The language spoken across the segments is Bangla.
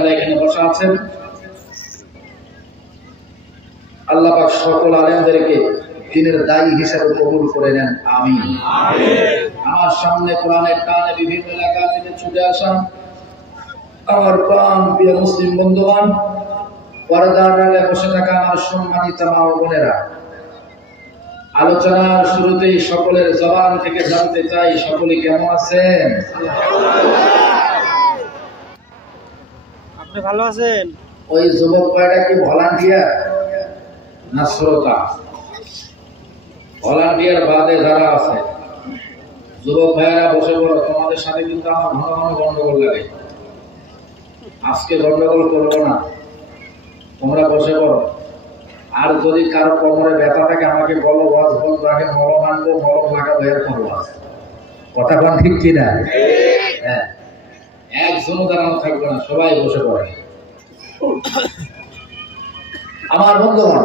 আলেমরা এখানে বসা আছেন, আল্লাহ পাক সকল আলেমদেরকে দিনের দায়ী হিসেবে কবুল করে নেন, আমিন। আমার সামনে কোরআনের টানে বিভিন্ন এলাকা থেকে ছুটে আসা আমার প্রাণ প্রিয় মুসলিম বন্ধুগণ, পর্দার আড়ালে বসে থাকা আমার সম্মানিত মা ও বোনেরা, আলোচনার শুরুতেই সকলের জবান থেকে জানতে চাই, সকলে কেমন আছেন? আপনি ভালো আছেন? ওই যুবক ভাইরা কি ভলান্টিয়ার না শ্রোতা? ভলান্টিয়ার বাদে যারা আছে যুবক ভাইয়েরা বসে পড়ো, তোমাদের সাথে কিন্তু আমার ঘন ঘন গন্ডগোল লাগে। আজকে গন্ডগোল করবো না, তোমরা বসে পড়ো। আর যদি কারো কোমরে ব্যথা থাকে আমাকে বলো, ওয়াজ বন্ধ আগে মলম আনবো, মলম লাগাবো, এর করবো। কথা কোন ঠিক কিনা? হ্যাঁ, একজনও দাঁড়ানো থাকবে না, সবাই বসে পড়ে। আমার বন্ধুগণ,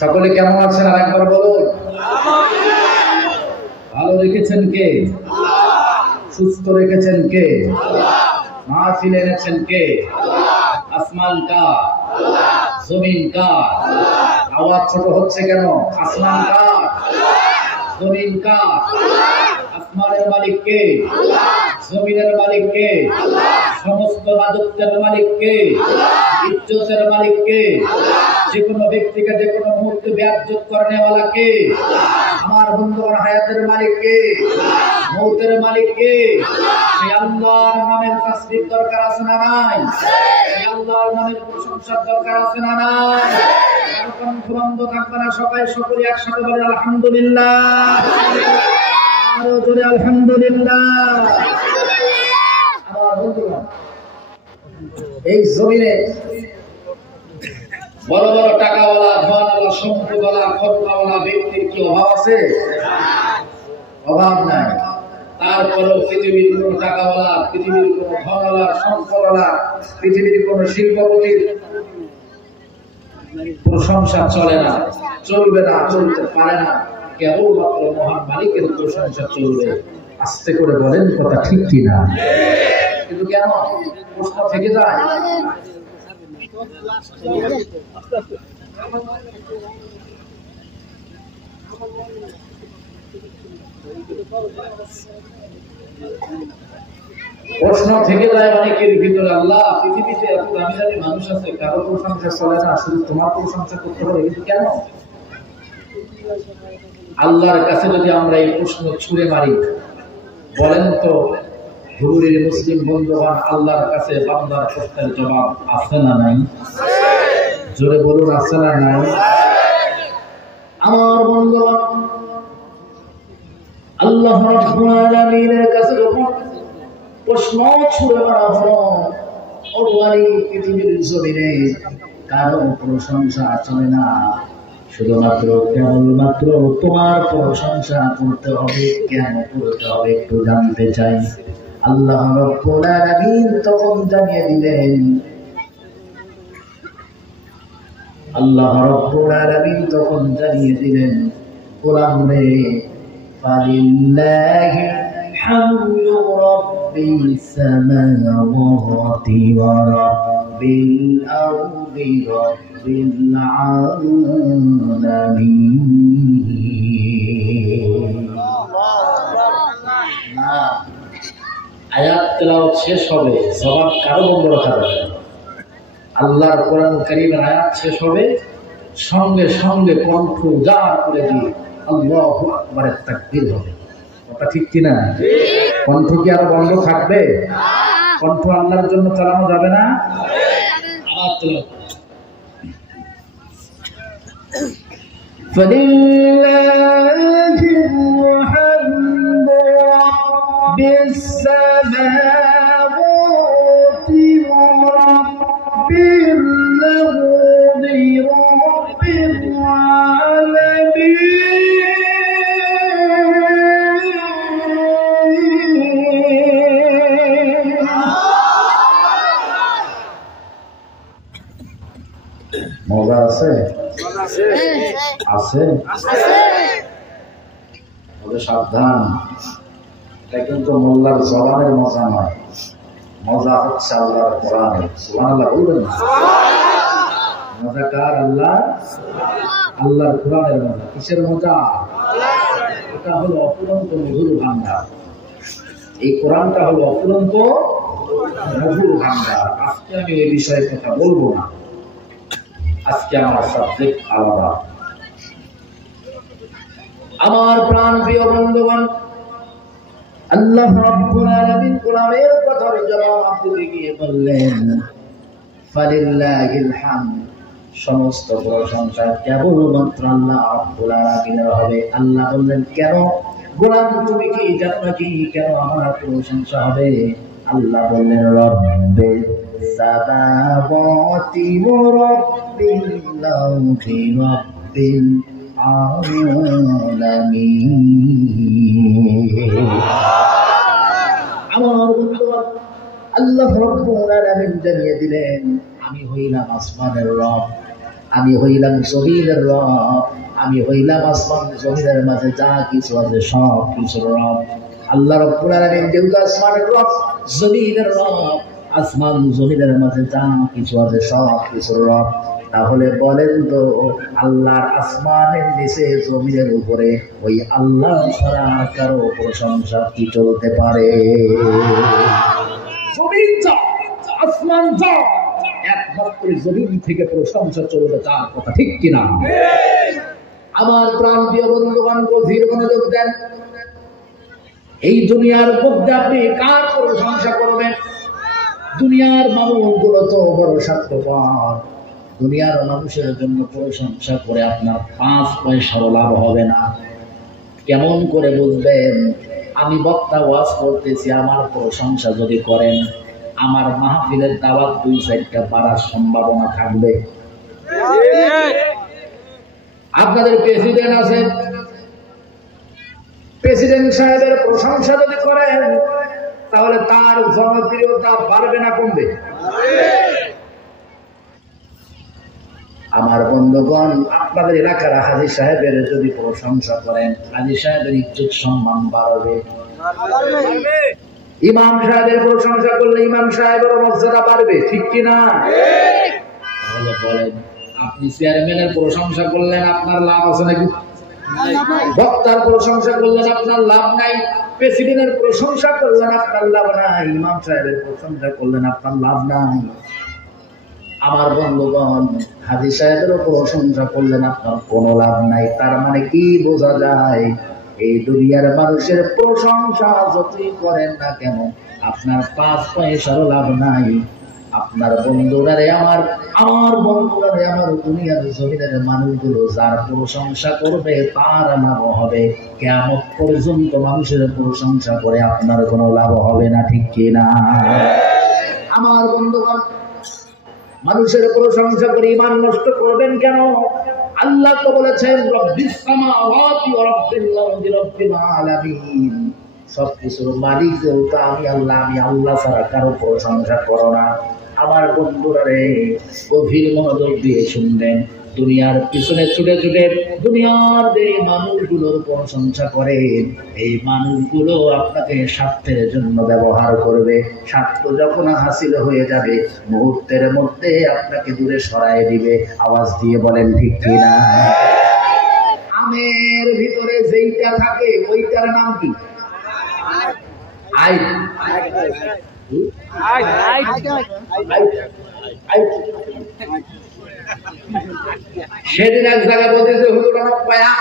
সকলে কেমন আছেন আর একবার বলুন। ভালো রেখেছেন কে? সুস্থ রেখেছেন কে? মাহফিল এনেছেন কে? আসমান কার? জমিন কার? আওয়াজ ছোট হচ্ছে কেন? আসমান কার? জমিন কার? আসমানের মালিক কে? জমিনের মালিক কে? সমস্ত রাজত্বের মালিক কে? ইজ্জতের মালিক কে? যে কোনো ব্যক্তিকে যে কোনো মুহূর্তে বেয়াজ্জত করনে ওয়ালা কে? আমার বন্ধুগণ, হায়াতের মালিক কে? মৌতের মালিক কে? সেই আল্লাহর নামের তাসবিহ দরকার আছে না নাই? সেই আল্লাহর নামের প্রশংসার দরকার আছে না নাই? কারণ বন্ধ থাকবে না, সবাই সকলে একসাথে বলেন আলহামদুলিল্লাহ। আরো জোরে আলহামদুলিল্লাহ। আমার বন্ধুগণ, এই জমিনে বড় বড় টাকাওয়ালা, ধনওয়ালা, সম্পদওয়ালা, ক্ষমতাওয়ালা ব্যক্তির কি অভাব আছে? অভাব নাই। তারপরেও পৃথিবীর কোন টাকাওয়ালা, পৃথিবীর কোন ধনওয়ালা, সম্পদওয়ালা, পৃথিবীর কোন শিল্পপতির প্রশংসা চলে না, চলবে না, চলতে পারে না। কেবলমাত্র মহান মালিকের প্রশংসা চলবে। আস্তে করে বলেন, কথা ঠিক কিনা? কিন্তু কেন প্রশ্ন থেকে যায়? প্রশ্ন থেকে যায় অনেকের ভিতরে, আল্লাহ পৃথিবীতে এত দামি দামি মানুষ আছে, কারো প্রশংসা চলে না, শুধু তোমার প্রশংসা করতে হবে, কিন্তু কেন? আল্লাহর কাছে যদি আমরা এই প্রশ্ন ছুঁড়ে মারি, বলেন তো হুজুরের মুসলিম বন্ধুগণ, আল্লাহর কাছে বান্দার প্রশ্নের জবাব আছে না নাই? জোরে বলুন, আছে না নাই? আমার বন্ধুগণ, আল্লাহ রাব্বুল আলামিনের কাছে যখন প্রশ্ন ছুঁড়ে মারা হলো, ওই পৃথিবীর জমিনে কারো প্রশংসা চলে না, শুধুমাত্র কেবলমাত্র তোমার প্রশংসা করতে হবে। কেন করতে হবে একটু জানতে চাই। আল্লাহ রাব্বুল আলামিন তখন জানিয়ে দিলেন, আল্লাহ রাব্বুল আলামিন তখন জানিয়ে দিলেন, গোলাম রে, ফালিল্লাহি হামদু রাব্বিস সামাওয়াতি ওয়া রাব্বিল আরদি রাব্বিল আলামিন। আয়াত তেলাওয়াত শেষ হবে, জবাব কারো বন্ধ রাখা যাবে না। আল্লাহর কোরআন কারীমের আয়াত শেষ হবে, সঙ্গে সঙ্গে কণ্ঠ উজাড় করে দিয়ে আল্লাহু আকবারের তাকবীর হবে। কথা ঠিক কিনা? কণ্ঠ কি আর বন্ধ থাকবে? কণ্ঠ আল্লাহর জন্য চালানো যাবে না। আয়াত তেলাওয়াত ফালিল্লাহির হামদু রাব্বিস সামাওয়াতি ওয়া রাব্বিল আরদি রাব্বিল আলামিন। মজা আছে? আছে? সাবধান, এটা কিন্তু মোল্লার জবানের মজা নয়, মজা হচ্ছে আল্লাহর কোরআনে। সুবহানাল্লাহ বলবেন না? মজা কার? আল্লাহর কোরআনের মজা। কিসের মজা? এটা হলো অফুরন্ত মধুর ভান্ডার। এই কোরআনটা হলো অফুরন্ত মধুর ভান্ডার। আজকে আমি ওই বিষয়ে কথা বলবো না, আজকে আমার সাবজেক্ট আলাদা। আমার প্রাণ প্রিয় বন্ধুগণ, আল্লাহ রাব্বুল আলামিন কোরআনের কথার জবাব দিতে গিয়ে বললেন, ফালিল্লাহিল হামদ, সমস্ত প্রশংসা কেবলমাত্র আল্লাহ রাব্বুল আলামিনের হবে। আল্লাহ বললেন, কেন গোলাম তুমি কি জানো নাকি কেন আমার প্রশংসা হবে? আল্লাহ বললেন, রব্বিস সামাওয়াতি ওয়া রাব্বিল আরদি রাব্বিল আলামিন। আমার বন্ধুগণ, আল্লাহ রাব্বুল আলামিন জানিয়ে দিলেন, আমি হইলাম আসমানের রব, আমি হইলাম জমিনের রব, আমি হইলাম আসমান জমিনের মাঝে যা কিছু আছে সব কিছুর রব। আল্লাহ রাব্বুল আলামিন যেহেতু আসমানের রব, জমিনের রব, আসমান জমিনের মাঝে যা কিছু আছে সব কিছুর রব, তাহলে বলেন তো আল্লাহর আসমানের নিচে জমিনের উপরে ওই আল্লাহ ছাড়া কারো প্রশংসা কি চলতে পারে? জমিন যা, আসমান যা, একমাত্র জমিন থেকে প্রশংসা চলবে তার কথা, ঠিক কিনা? আমার প্রাণ প্রিয় বন্ধুগণ, গভীর মনোযোগ দেন। এই দুনিয়ার মধ্যে আপনি কার প্রশংসা করবেন? দুনিয়ার মানুষগুলো তো বড় স্বার্থপর। দুনিয়ার মানুষের জন্য প্রশংসা করে আপনার 5 পয়সারও লাভ হবে না। কেমন করে বুঝবেন? আমি বক্তা ওয়াজ করতেছি, আমার প্রশংসা যদি করেন, আমার মাহফিলের দাওয়াত 2-4টা বাড়ার সম্ভাবনা থাকবে। আপনাদের প্রেসিডেন্ট আছে, প্রেসিডেন্ট সাহেবের প্রশংসা যদি করেন তাহলে তার জনপ্রিয়তা বাড়বে না কমবে? আমার বন্ধুগণ, আপনাদের এলাকার হাজী সাহেবের যদি প্রশংসা করেন, হাজী সাহেবের ইজ্জত সম্মান বাড়বে। ইমাম সাহেবের প্রশংসা করলে ইমাম সাহেবের মর্যাদা বাড়বে, ঠিক কিনা? তাহলে বলেন, আপনি চেয়ারম্যানের প্রশংসা করলেন, আপনার লাভ আছে নাকি? বক্তার প্রশংসা করলেন, আপনার লাভ নাই। প্রেসিডেন্টের প্রশংসা করলেন, আপনার লাভ নাই। ইমাম সাহেবের প্রশংসা করলেন, আপনার লাভ নাই। আমার বন্ধুগণ, হাজী সাহেবেরও প্রশংসা করলেন, আপনার কোনো লাভ নাই। তার মানে কি বোঝা যায়? এই দুনিয়ার মানুষের প্রশংসা যতই করেন না কেন, আপনার 5 পয়সারও লাভ নাই। আপনার বন্ধুরারে, আমার বন্ধুরারে, আমার দুনিয়ার জমিনের মানুষগুলো যার প্রশংসা করবে তার লাভ হবে। কিয়ামত পর্যন্ত মানুষের প্রশংসা করে আপনার কোনো লাভ হবে না, ঠিক কিনা? আমার বন্ধুগণ, মানুষের প্রশংসা করে ঈমান নষ্ট করবেন কেন? আল্লাহ তো বলেছেন, রব্বিস সামাওয়াতি ওয়া রাব্বিল আরদি রাব্বিল আলামিন। সবকিছুর মালিক যেহেতু আমি আল্লাহ ছাড়া কারো প্রশংসা করো না। আমার বন্ধুরা রে, গভীর মনোযোগ দিয়ে শুনবেন। দুনিয়ার পিছনে ছুটে ছুটে দুনিয়ার যে মানুষগুলোর প্রশংসা করে, এই মানুষগুলো আপনাকে স্বার্থের জন্য ব্যবহার করবে। স্বার্থ যখন হাসিল হয়ে যাবে, মুহূর্তের মধ্যে আপনাকে দূরে সরায় দিবে। আওয়াজ দিয়ে বলেন, ঠিক কিনা? আমের ভিতরে যেইটা থাকে ওইটার নাম কি? সেদিন এক জায়গায় বলতেছে, হুজুর আমার পয়া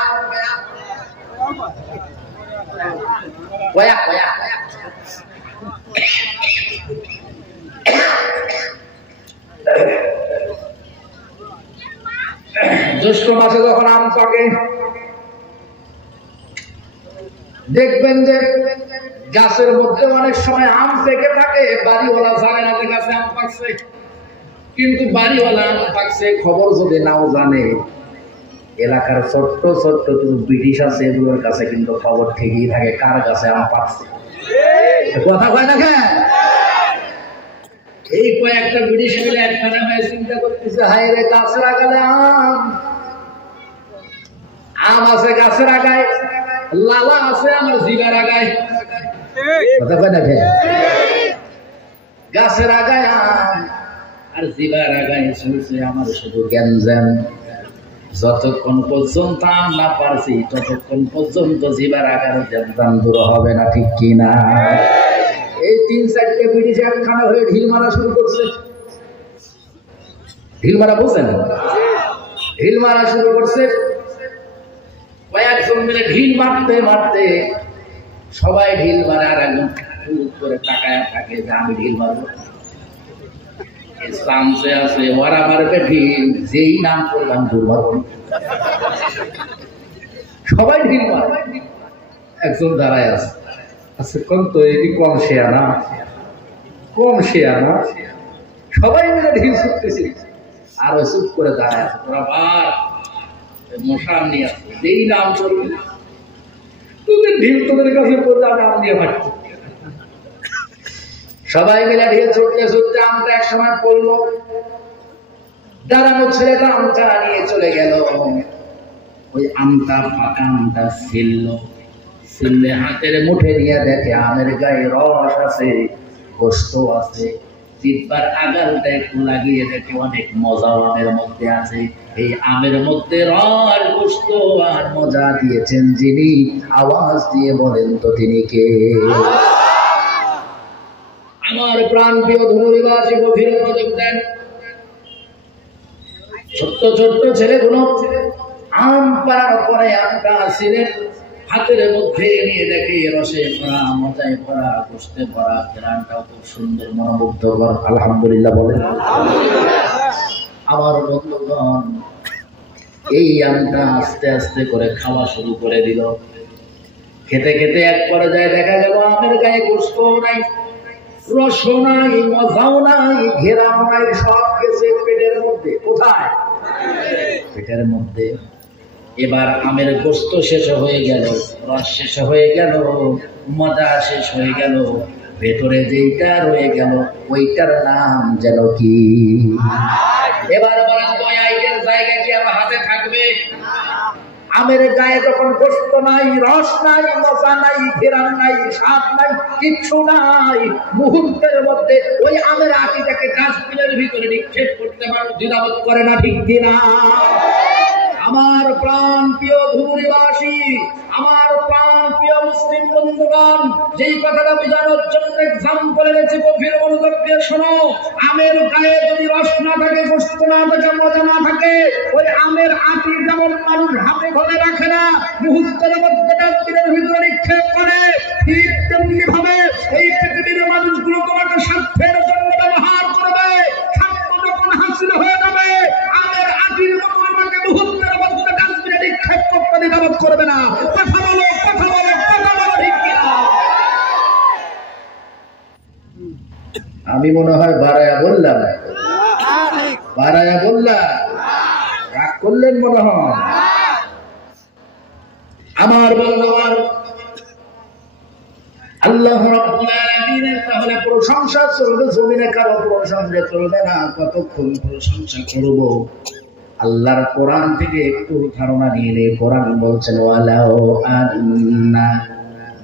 পয়া পয়া। জ্যৈষ্ঠ মাসে যখন আম পাকে, দেখবেন যে গাছের মধ্যে অনেক সময় আম পেকে থাকে, বাড়িওয়ালা জানে না যে গাছে আম পাকছে। কিন্তু বাড়িওয়ালা আম পাকছে খবর যদি নাও জানে, এলাকার ছোট্ট ছোট্ট ব্রিটিশ আছে, এগুলোর কাছে কিন্তু খবর ঠিকই থাকে কার গাছে আম পাকছে। কথা কয় না কেন? এই কয়েকটা ব্রিটিশ মিলে একখানে হয়ে চিন্তা করতেছে, হায় রে, গাছ লাগালে আম আছে গাছের আগায়, লালা আছে আমার জিগার আগায়। কথা কয় না কেন? গাছের আগায় আম আর জিবার আগায় চলছে আমার শুধু জ্ঞান। যতক্ষণ পর্যন্ত আম না পারছি ততক্ষণ পর্যন্ত জিবার আগার জ্ঞান দূর হবে না, ঠিক কিনা? এই 3-4টে ব্রিটিশ একখানা হয়ে ঢিল মারা শুরু করছে। ঢিল মারা বুঝছেন? ঢিল মারা শুরু করছে। কয়েকজন মিলে ঢিল মারতে মারতে সবাই ঢিল মারে, আর একজন করে তাকায় থাকে যে আমি ঢিল মারবো। আছে ওরা মারবে ঢিল, যেই নাম করলাম দূর মারব। সবাই ঢিল মারে, একজন দাঁড়ায় আছে। আচ্ছা কোন তো এটি কম শেয়ানা, কম শেয়ানা। সবাই মিলে ঢিল ছুটতেছে, আর ওই চুপ করে দাঁড়ায় আছে। তোরা বার মশান নিয়ে আসছে, যেই নাম করবে তোদের ঢিল তোদের কাছে পড়লে আমি আম দিয়ে মারছি। সবাই মিলে ঢিল ছুটতে ছুটতে আমটা এক সময় পড়লো। দাঁড়ানো ছেলেটা আমটা নিয়ে চলে গেল। ওই আমটা পাকা আমটা ছিললে হাতের মুঠে নিয়ে দেখে আমের গায়ে রস আছে, গোস্ত আছে। জিহ্বার আগালটা একটু লাগিয়ে দেখে অনেক মজা আমের মধ্যে আছে। এই আমের মধ্যে রস, গোস্ত আর মজা দিয়েছেন যিনি, আওয়াজ দিয়ে বলেন তো তিনি কে? আমার প্রাণ প্রিয় ধনুর্বাসী গভীর মনোযোগ দেন। ছোট্ট ছোট্ট ছেলেগুলো আম পাড়ার পরে আমটা ছিলেন হাতের মধ্যে নিয়ে দেখে রসে ভরা, মজায় ভরা, গোস্তে ভরা, গ্রানটাও খুব সুন্দর, মনোমুগ্ধকর। আলহামদুলিল্লাহ বলেন। আমার বন্ধুগণ এই আমটা আস্তে আস্তে করে খাওয়া শুরু করে দিল। খেতে খেতে এক পর্যায়ে দেখা গেল আমের গায়ে গোস্ত নাই, রসও নাই, মজাও নাই, ঘেরাও নাই, সব গেছে পেটের মধ্যে। কোথায়? পেটের মধ্যে। এবার আমের গোস্ত শেষ হয়ে গেল, রস শেষ হয়ে গেল, মজা শেষ হয়ে গেল, ভেতরে যেইটা রয়ে গেল ওইটার নাম যেন কি? এবার বলেন তো এইটার জায়গা কি আমার হাতে থাকবে? আমের গায়ে যখন গোস্ত নাই, রস নাই, মজা নাই, ঘেরান নাই, স্বাদ নাই, কিচ্ছু নাই, মুহূর্তের মধ্যে ওই আমের আটিটাকে ডাস্টবিনের ভিতরে নিক্ষেপ করতে মানুষ দ্বিধাবোধ করে না, ঠিক কিনা? আমার প্রাণ প্রিয় ধুবুরিবাসী, আমার প্রাণ প্রিয় মুসলিম বন্ধুগণ, যেই কথাটা বোঝানোর জন্য এক্সাম্পল এনেছি, গভীর মনোযোগ দিয়ে শোনো। আমের গায়ে যদি রস না থাকে, গোস্ত না থাকে, মজা না থাকে, ওই আমের আটি যেমন মানুষ হাতে ঘরে রাখে না, মুহূর্তের মধ্যে ডাস্টবিনের ভিতরে নিক্ষেপ করে, ঠিক তেমনি ভাবে এই পৃথিবীর মানুষগুলো তোমাকে স্বার্থের জন্য ব্যবহার করবে। স্বার্থ যখন হাসিল হয়ে যাবে, আমের আটির মতো আমাকে মুহূর্তের মধ্যে ডাস্টবিনে নিক্ষেপ করতে দ্বিধাবোধ করবে না। কথা বলো, কথা বলো, কথা বলো, ঠিক কিনা? আমি মনে হয় বাড়ায়া বললাম, রাগ করলেন মনে হয়। আমার বন্ধুগণ, আল্লাহ রাব্বুল আলামিনের তাহলে প্রশংসা চলবে, জমিনে কারো প্রশংসা চলবে না। কতক্ষণ প্রশংসা করব? আল্লাহর কোরআন থেকে একটু ধারণা নিয়ে নে। কোরআন বলছেন ওয়ালাউ আন্না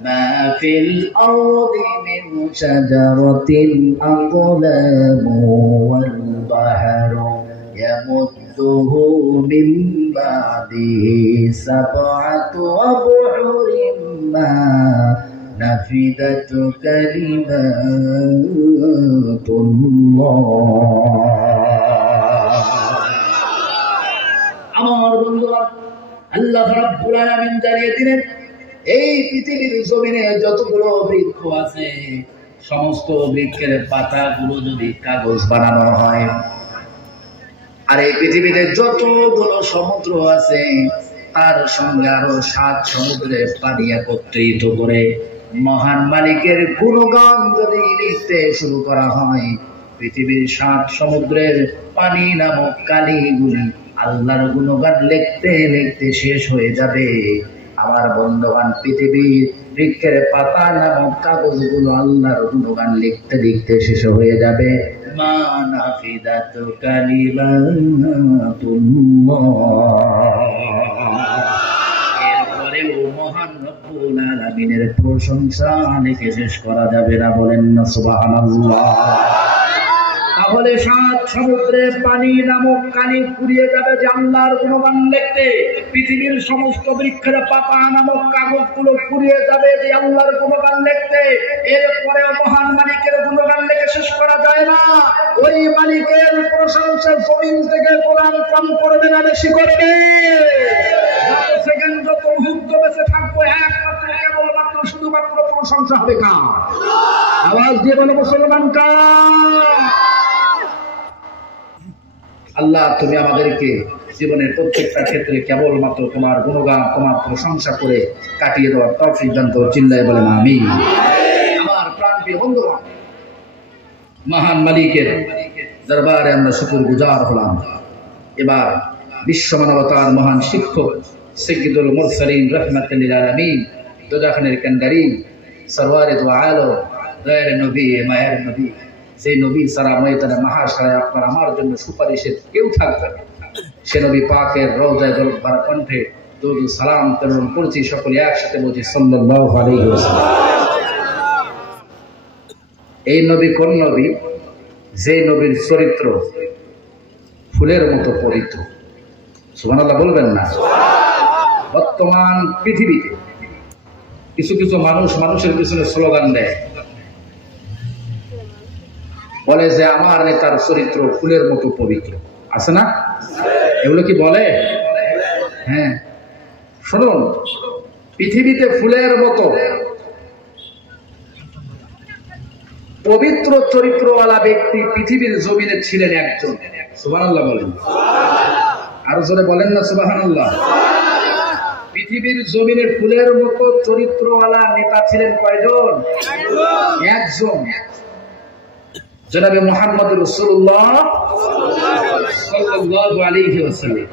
মা ফিল আরদি মিন শাজারাতিন আকলামু ওয়াল বাহরু ইয়ামুদ্দুহু মিন বাদিহি সাবআতু আবহুরিন মা নাফিদাত কালিমাতুল্লাহ। আমার বন্ধুরা, আল্লাহ রাব্বুল আলামিন জানিয়ে দিলেন এই পৃথিবীর জমিনে যতগুলো বৃক্ষ আছে, সমস্ত বৃক্ষের পাতাগুলো যদি কাগজ বানানো হয়, আর এই পৃথিবীতে যতগুলো সমুদ্র আছে তার সঙ্গে আরো 7 সমুদ্রের পানি একত্রিত করে মহান মালিকের গুণগান যদি লিখতে শুরু করা হয়, পৃথিবীর 7 সমুদ্রের পানি নামক কালিগুলি আল্লাহর গুণগান লিখতে লিখতে শেষ হয়ে যাবে। আমার বন্ধুগণ, পৃথিবীর বৃক্ষের পাতা নামক কাগজগুলো আল্লাহর গুণগান লিখতে লিখতে শেষ হয়ে যাবে। মা নাফিদাত কালিমাতুল্লাহ। এরপরেও মহান রব্বুল আলামিনের প্রশংসা লিখে শেষ করা যাবে না, বলেন না সুবহানাল্লাহ। তাহলে 7 সমুদ্রের পানি নামক কানি ফুরিয়ে যাবে যে আল্লাহর গুণগান লিখতে, পৃথিবীর সমস্ত বৃক্ষের পাতা নামক কাগজগুলো ফুরিয়ে যাবে যে আল্লাহর গুণগান লিখতে। এরপরে মহান মালিকের গুণগান লিখে শেষ করা যায় না। ওই মালিকের প্রশংসা জমিন থেকে কোরআন কম করবে না বেশি করবে। সেকেন্ড যত মুহূর্ত বেঁচে থাকবো একমাত্র কেবলমাত্র শুধুমাত্র প্রশংসা হবে কার? আওয়াজ দিয়ে বলো মুসলমান কার? আল্লাহ তুমি আমাদেরকে জীবনের প্রত্যেকটা ক্ষেত্রে কেবলমাত্র তোমার গুণগান তোমার প্রশংসা করে কাটিয়ে দেওয়ার তৌফিক দান করো, চিল্লায় বলেন আমিন। আমার প্রাণপ্রিয় বন্ধুগণ, মহান মালিকের দরবারে আমরা শুকরগুজার হলাম। এবার বিশ্ব মানবতার মহান শিক্ষক সাইয়্যিদুল মুরসালিন রাহমাতুল লিল আলামিন দোজাখানের কান্ডারি সরওয়ারে দু আলম দয়ার নবী মায়ের নবী, সেই নবী সারা ময়দানে মহাশয় আপনার আমার জন্য সুপারিশের কেউ থাকবে না, সে নবী পাকের রওজায় দরুদ ভরা কণ্ঠে দরুদ সালাম প্রেরণ করছি। সকলে একসাথে বলছি সাল্লাল্লাহু আলাইহি ওয়াসাল্লাম। এই নবী কোন নবী? যে নবীর চরিত্র ফুলের মতো পবিত্র। সুবহানাল্লাহ বলবেন না? বর্তমান পৃথিবীতে কিছু কিছু মানুষ মানুষের পিছনে স্লোগান দেয়, বলে যে আমার নেতার চরিত্র ফুলের মতো পবিত্র। আছে না? এগুলো কি বলে? হ্যাঁ, শুনুন, পৃথিবীতে ফুলের মতো পবিত্র চরিত্রওয়ালা ব্যক্তি পৃথিবীর জমিনে ছিলেন একজন। সুবহানাল্লাহ বলেন। আরো জোরে বলেন না সুবহানাল্লাহ। পৃথিবীর জমিনে ফুলের মতো চরিত্রওয়ালা নেতা ছিলেন কয়জন? একজন, জনাবে মুহাম্মদ রাসূলুল্লাহ সাল্লাল্লাহু আলাইহি ওয়াসাল্লাম।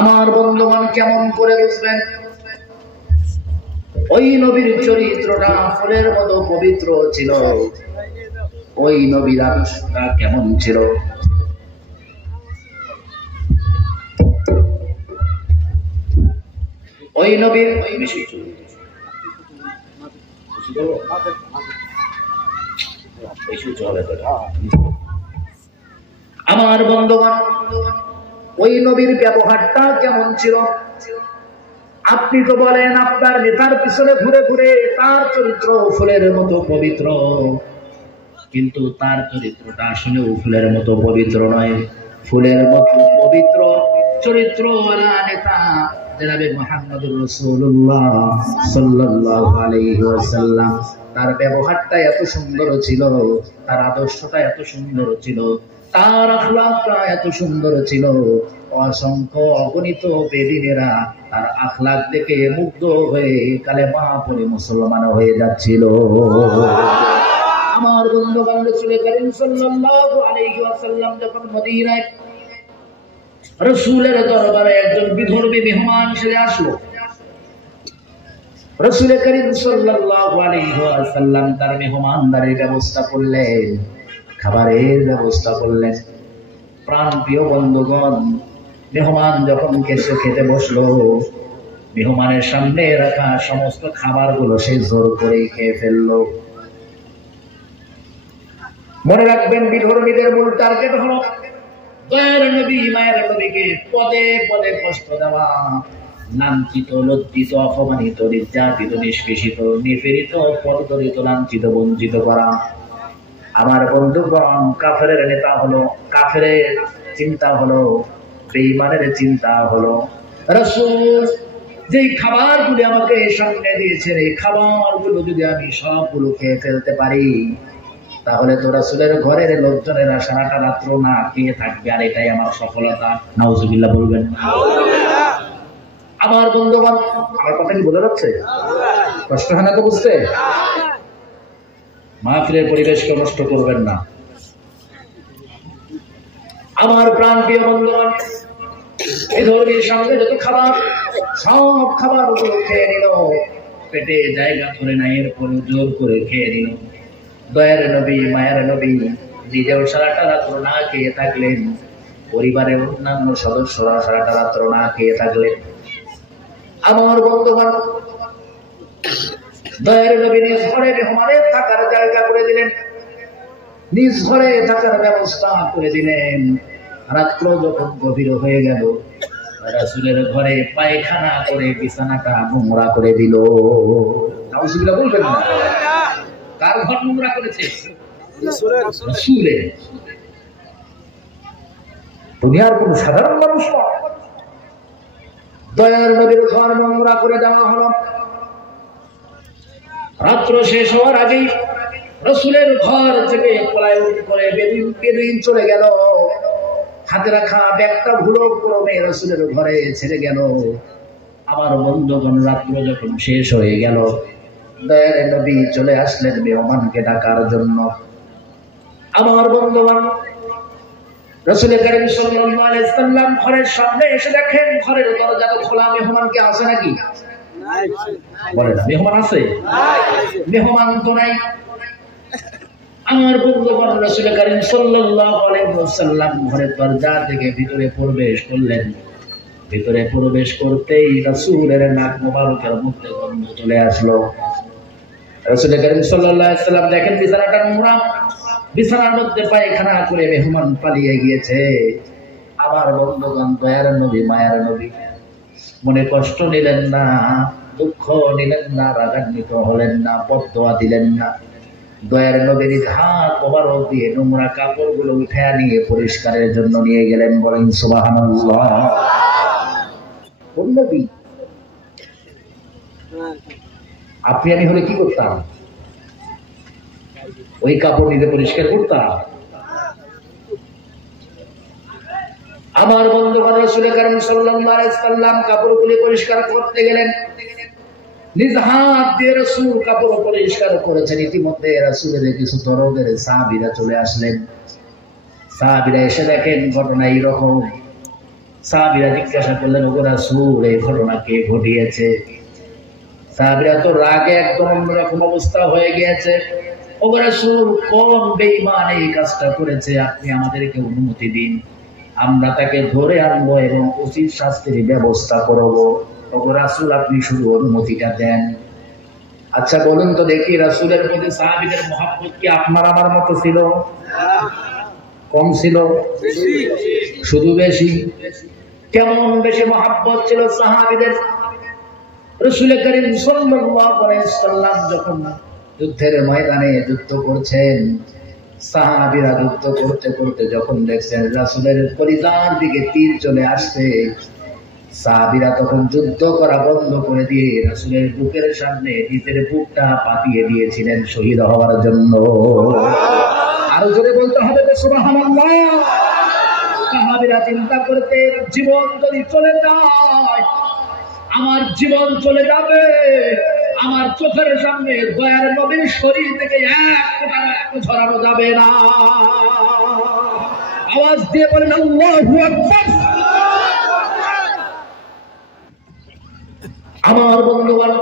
আমার বন্ধুগণ, কেমন করে বুঝবেন ওই নবীর চরিত্রটা ফুলের মতো পবিত্র ছিল? ওই নবীর আদর্শটা কেমন ছিল? ওই নবীর আমার বন্ধুগণ, ওই নবীর ব্যবহারটা কেমন ছিল? আপনি তো বলেন আপনার নেতার পিছনে ঘুরে ঘুরে তার চরিত্র ফুলের মতো পবিত্র, কিন্তু তার চরিত্রটা আসলে ফুলের মতো পবিত্র নয়। ফুলের মতো পবিত্র চরিত্রওয়ালা নেতা জনাবে মুহাম্মদুর রাসূলুল্লাহ সাল্লাল্লাহু আলাইহি ওয়াসাল্লাম। তার ব্যবহারটা এত সুন্দর ছিল, তার আদর্শটা এত সুন্দর ছিল, তার আখলাকটা এত সুন্দর ছিল, অসংখ্য অগণিত বেদিনেরা তার আখলাক দেখে মুগ্ধ হয়ে কালেমা পড়ে মুসলমান হয়ে যাচ্ছিল। আমার বন্ধুগণ, রাসূল করিম সাল্লাল্লাহু আলাইহি ওয়াসাল্লাম যখন মদিনায় রাসূলের দরবারে একজন বিধর্মী মেহমান সেরে আসলো, রাসূল করিম সাল্লাল্লাহু আলাইহি ওয়াসাল্লাম তার মেহমানদারির ব্যবস্থা করলেন, খাবারের ব্যবস্থা করলেন। প্রাণপ্রিয় বন্ধুগণ, মেহমান যখন খেতে বসলো, মেহমানের সামনে রাখা সমস্ত খাবারগুলো সে জোর করে খেয়ে ফেললো। মনে রাখবেন, বিধর্মীদের মূল টার্গেট হলো দয়ার নবী মায়ের নবীকে পদে পদে কষ্ট দেওয়া, লাঞ্ছিত, লজ্জিত, অপমানিত, নির্যাতিত, নিষ্পেষিত, নিপীড়িত, পদদলিত, লাঞ্ছিত, বঞ্চিত করা। আমার বন্ধুগণ, কাফেরের নেতা হলো, কাফেরের চিন্তা হলো, বেঈমানের চিন্তা হলো, রাসূল যেই খাবারগুলো আমাকে সামনে দিয়েছেন, এই খাবারগুলো যদি আমি সবগুলো খেয়ে ফেলতে পারি, তাহলে তো রাসূলের ঘরের লোকজনেরা সারাটা রাত্র না খেয়ে থাকবে, আর এটাই আমার সফলতা। নাউজুবিল্লাহ বলবেন। আমার বন্ধুগণ, আমার কথা কি বোঝা যাচ্ছে? কষ্ট হয় না তো বুঝতে? মাহফিলের পরিবেশকে নষ্ট করবেন না। আমার প্রাণপ্রিয় বন্ধুগণ, এই ধরনের সামনে যত খাবার, সব খাবার ওগুলো খেয়ে নিল, পেটে জায়গা করে না, এরপরে জোর করে খেয়ে নিল। দয়ার নবী মায়ের নবী নিজেও সারাটা রাত্র না খেয়ে থাকলেন, পরিবারের অন্যান্য সদস্যরা সারাটা রাত্র না খেয়ে থাকলেন। আমার বন্ধুগণ, দয়ার নবী নিজ ঘরে মেহমানের থাকার জায়গা করে দিলেন, নিজ ঘরে থাকার ব্যবস্থা করে দিলেন। রাত্র যখন গভীর হয়ে গেল, রাসূলের ঘরে পায়খানা করে বিছানাটা নোংরা করে দিল। নাউজুবিল্লাহ বলবেন না? কার ঘর নোংরা করেছে? রাসূলের। দুনিয়ার কোন সাধারণ মানুষ নয়। দয়ার নবীর ঘর নোংরা করে দেওয়া হলো। রাত্র শেষ হওয়ার আগেই রাসূলের ঘর থেকে পলায়ন করে বেদুইন চলে গেল। হাতে রাখা ব্যাগটা ভুলো ক্রমে রাসূলের ঘরে ছেড়ে গেল। আমার বন্ধুগণ, রাত্র যখন শেষ হয়ে গেল, দয়ার নবী চলে আসলেন মেহমানকে ডাকার জন্য। আমার বন্ধুগণ, রাসূল করিম সাল্লাল্লাহু আলাইহি সাল্লাম ঘরের সামনে এসে দেখেন ঘরের দরজা খোলা। মেহমান কি আছে নাকি? বলে না, মেহমান আছে? মেহমান তো নাই। আমার বন্ধুগণ, রাসূল করিম সাল্লাল্লাহু আলাইহি ওয়াসাল্লাম ঘরের দরজা থেকে ভিতরে প্রবেশ করলেন। ভিতরে প্রবেশ করতেই রাসূলের নাক মোবারকের মধ্যে গন্ধ চলে আসলো। রাসূল করিম সাল্লাল্লাহু আলাইহি ওয়াসাল্লাম দেখেন বিছানাটা নোংরা, বিছানার মধ্যে পায়খানা করে মেহমান পালিয়ে গিয়েছে। আমার বন্ধুগণ, দয়ার নবী, মায়ার নবী মনে কষ্ট নিলেন না, দুঃখ নিলেন না, রাগান্বিত হলেন না, বদদোয়া দিলেন না। দয়ার নবীর হাত মোবারক দিয়ে নোংরা কাপড়গুলো উঠে নিয়ে পরিষ্কারের জন্য নিয়ে গেলেন। বলেন সুবহানাল্লাহ। কোন নবী? আপনি আমি হলে কি করতাম? ওই কাপড় নিতে পরিষ্কার করতাম? আমার বন্ধুগণ, রাসূল করিম সাল্লাল্লাহু আলাইহি সাল্লাম কাপড়গুলি পরিষ্কার করতে গেলেন। নিজ হাত দিয়ে রাসূল কাপড় পরিষ্কার করেছেন। ইতিমধ্যে রাসূলের কিছু দরদের সাহাবীরা চলে আসলেন। সাহাবীরা এসে দেখেন ঘটনা এইরকম। সাহাবীরা জিজ্ঞাসা করলেন, ওগো রাসূল, এই ঘটনা কে ঘটিয়েছে? সাহাবীরা তো রাগে একদম অন্যরকম অবস্থা হয়ে গিয়েছে। ওগো রাসূল, কোন বেঈমান এই কাজটা করেছে? আপনি আমাদেরকে অনুমতি দিন, আমরা তাকে ধরে আনবো এবং উচিত শাস্তির ব্যবস্থা করব। ওগো রাসূল, আপনি শুধু অনুমতিটা দেন। আচ্ছা বলুন তো দেখি, রাসূলের প্রতি সাহাবীদের মহব্বত কি আপনার আমার মতো ছিল? কম ছিল? শুধু বেশি? কেমন বেশি মহব্বত ছিল সাহাবীদের? রাসূল করিম সাল্লাল্লাহু আলাইহি সাল্লাম যখন যুদ্ধের ময়দানে যুদ্ধ করছেন, সাহাবীরা যুদ্ধ করতে করতে যখন দেখছেন রাসূলের কলিজার দিকে তীর চলে আসছে, সাহাবীরা তখন যুদ্ধ করা বন্ধ করে দিয়ে রাসূলের বুকের সামনে নিজের বুকটা পাতিয়ে দিয়েছিলেন শহীদ হওয়ার জন্য। আরো জোরে বলতে হবে তো সুবহানাল্লাহ। সাহাবীরা চিন্তা করতে, জীবন যদি চলে যায়, আমার জীবন চলে যাবে, আমার চোখের সামনে দয়ার নবীর শরীর থেকে এক ফোঁটা রক্ত ঝরানো যাবে না। আওয়াজ দিয়ে বলেন আল্লাহু আকবার। আমার বন্ধুগণ,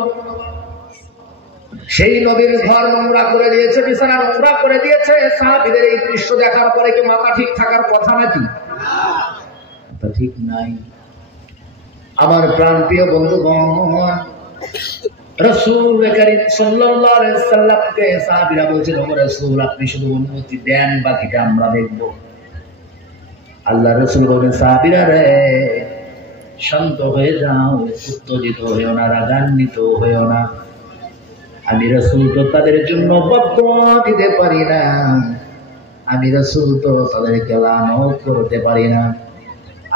সেই নবীর ঘর নোংরা করে দিয়েছে, বিছানা নোংরা করে দিয়েছে। সাহাবীদের এই দৃশ্য দেখার পরে কি মাথা ঠিক থাকার কথা নাকি? তা ঠিক নাই। আমার প্রাণপ্রিয় বন্ধুগণ, রাসূল করিম সাল্লাল্লাহু আলাইহি সাল্লামকে সাহাবীরা বলছেন, ওগো রাসূল, আপনি শুধু অনুমতি দেন, বাকিটা আমরা দেখব। আল্লাহ রাসূল বলেন, সাহাবীরা রে, শান্ত হয়ে যাও, উত্তেজিত হয়েও না, রাগান্বিত হয়েও না। আমি রাসূল তো তাদের জন্য বদদোয়া দিতে পারি না, আমি রাসূল তো তাদেরকে লানত করতে পারি না,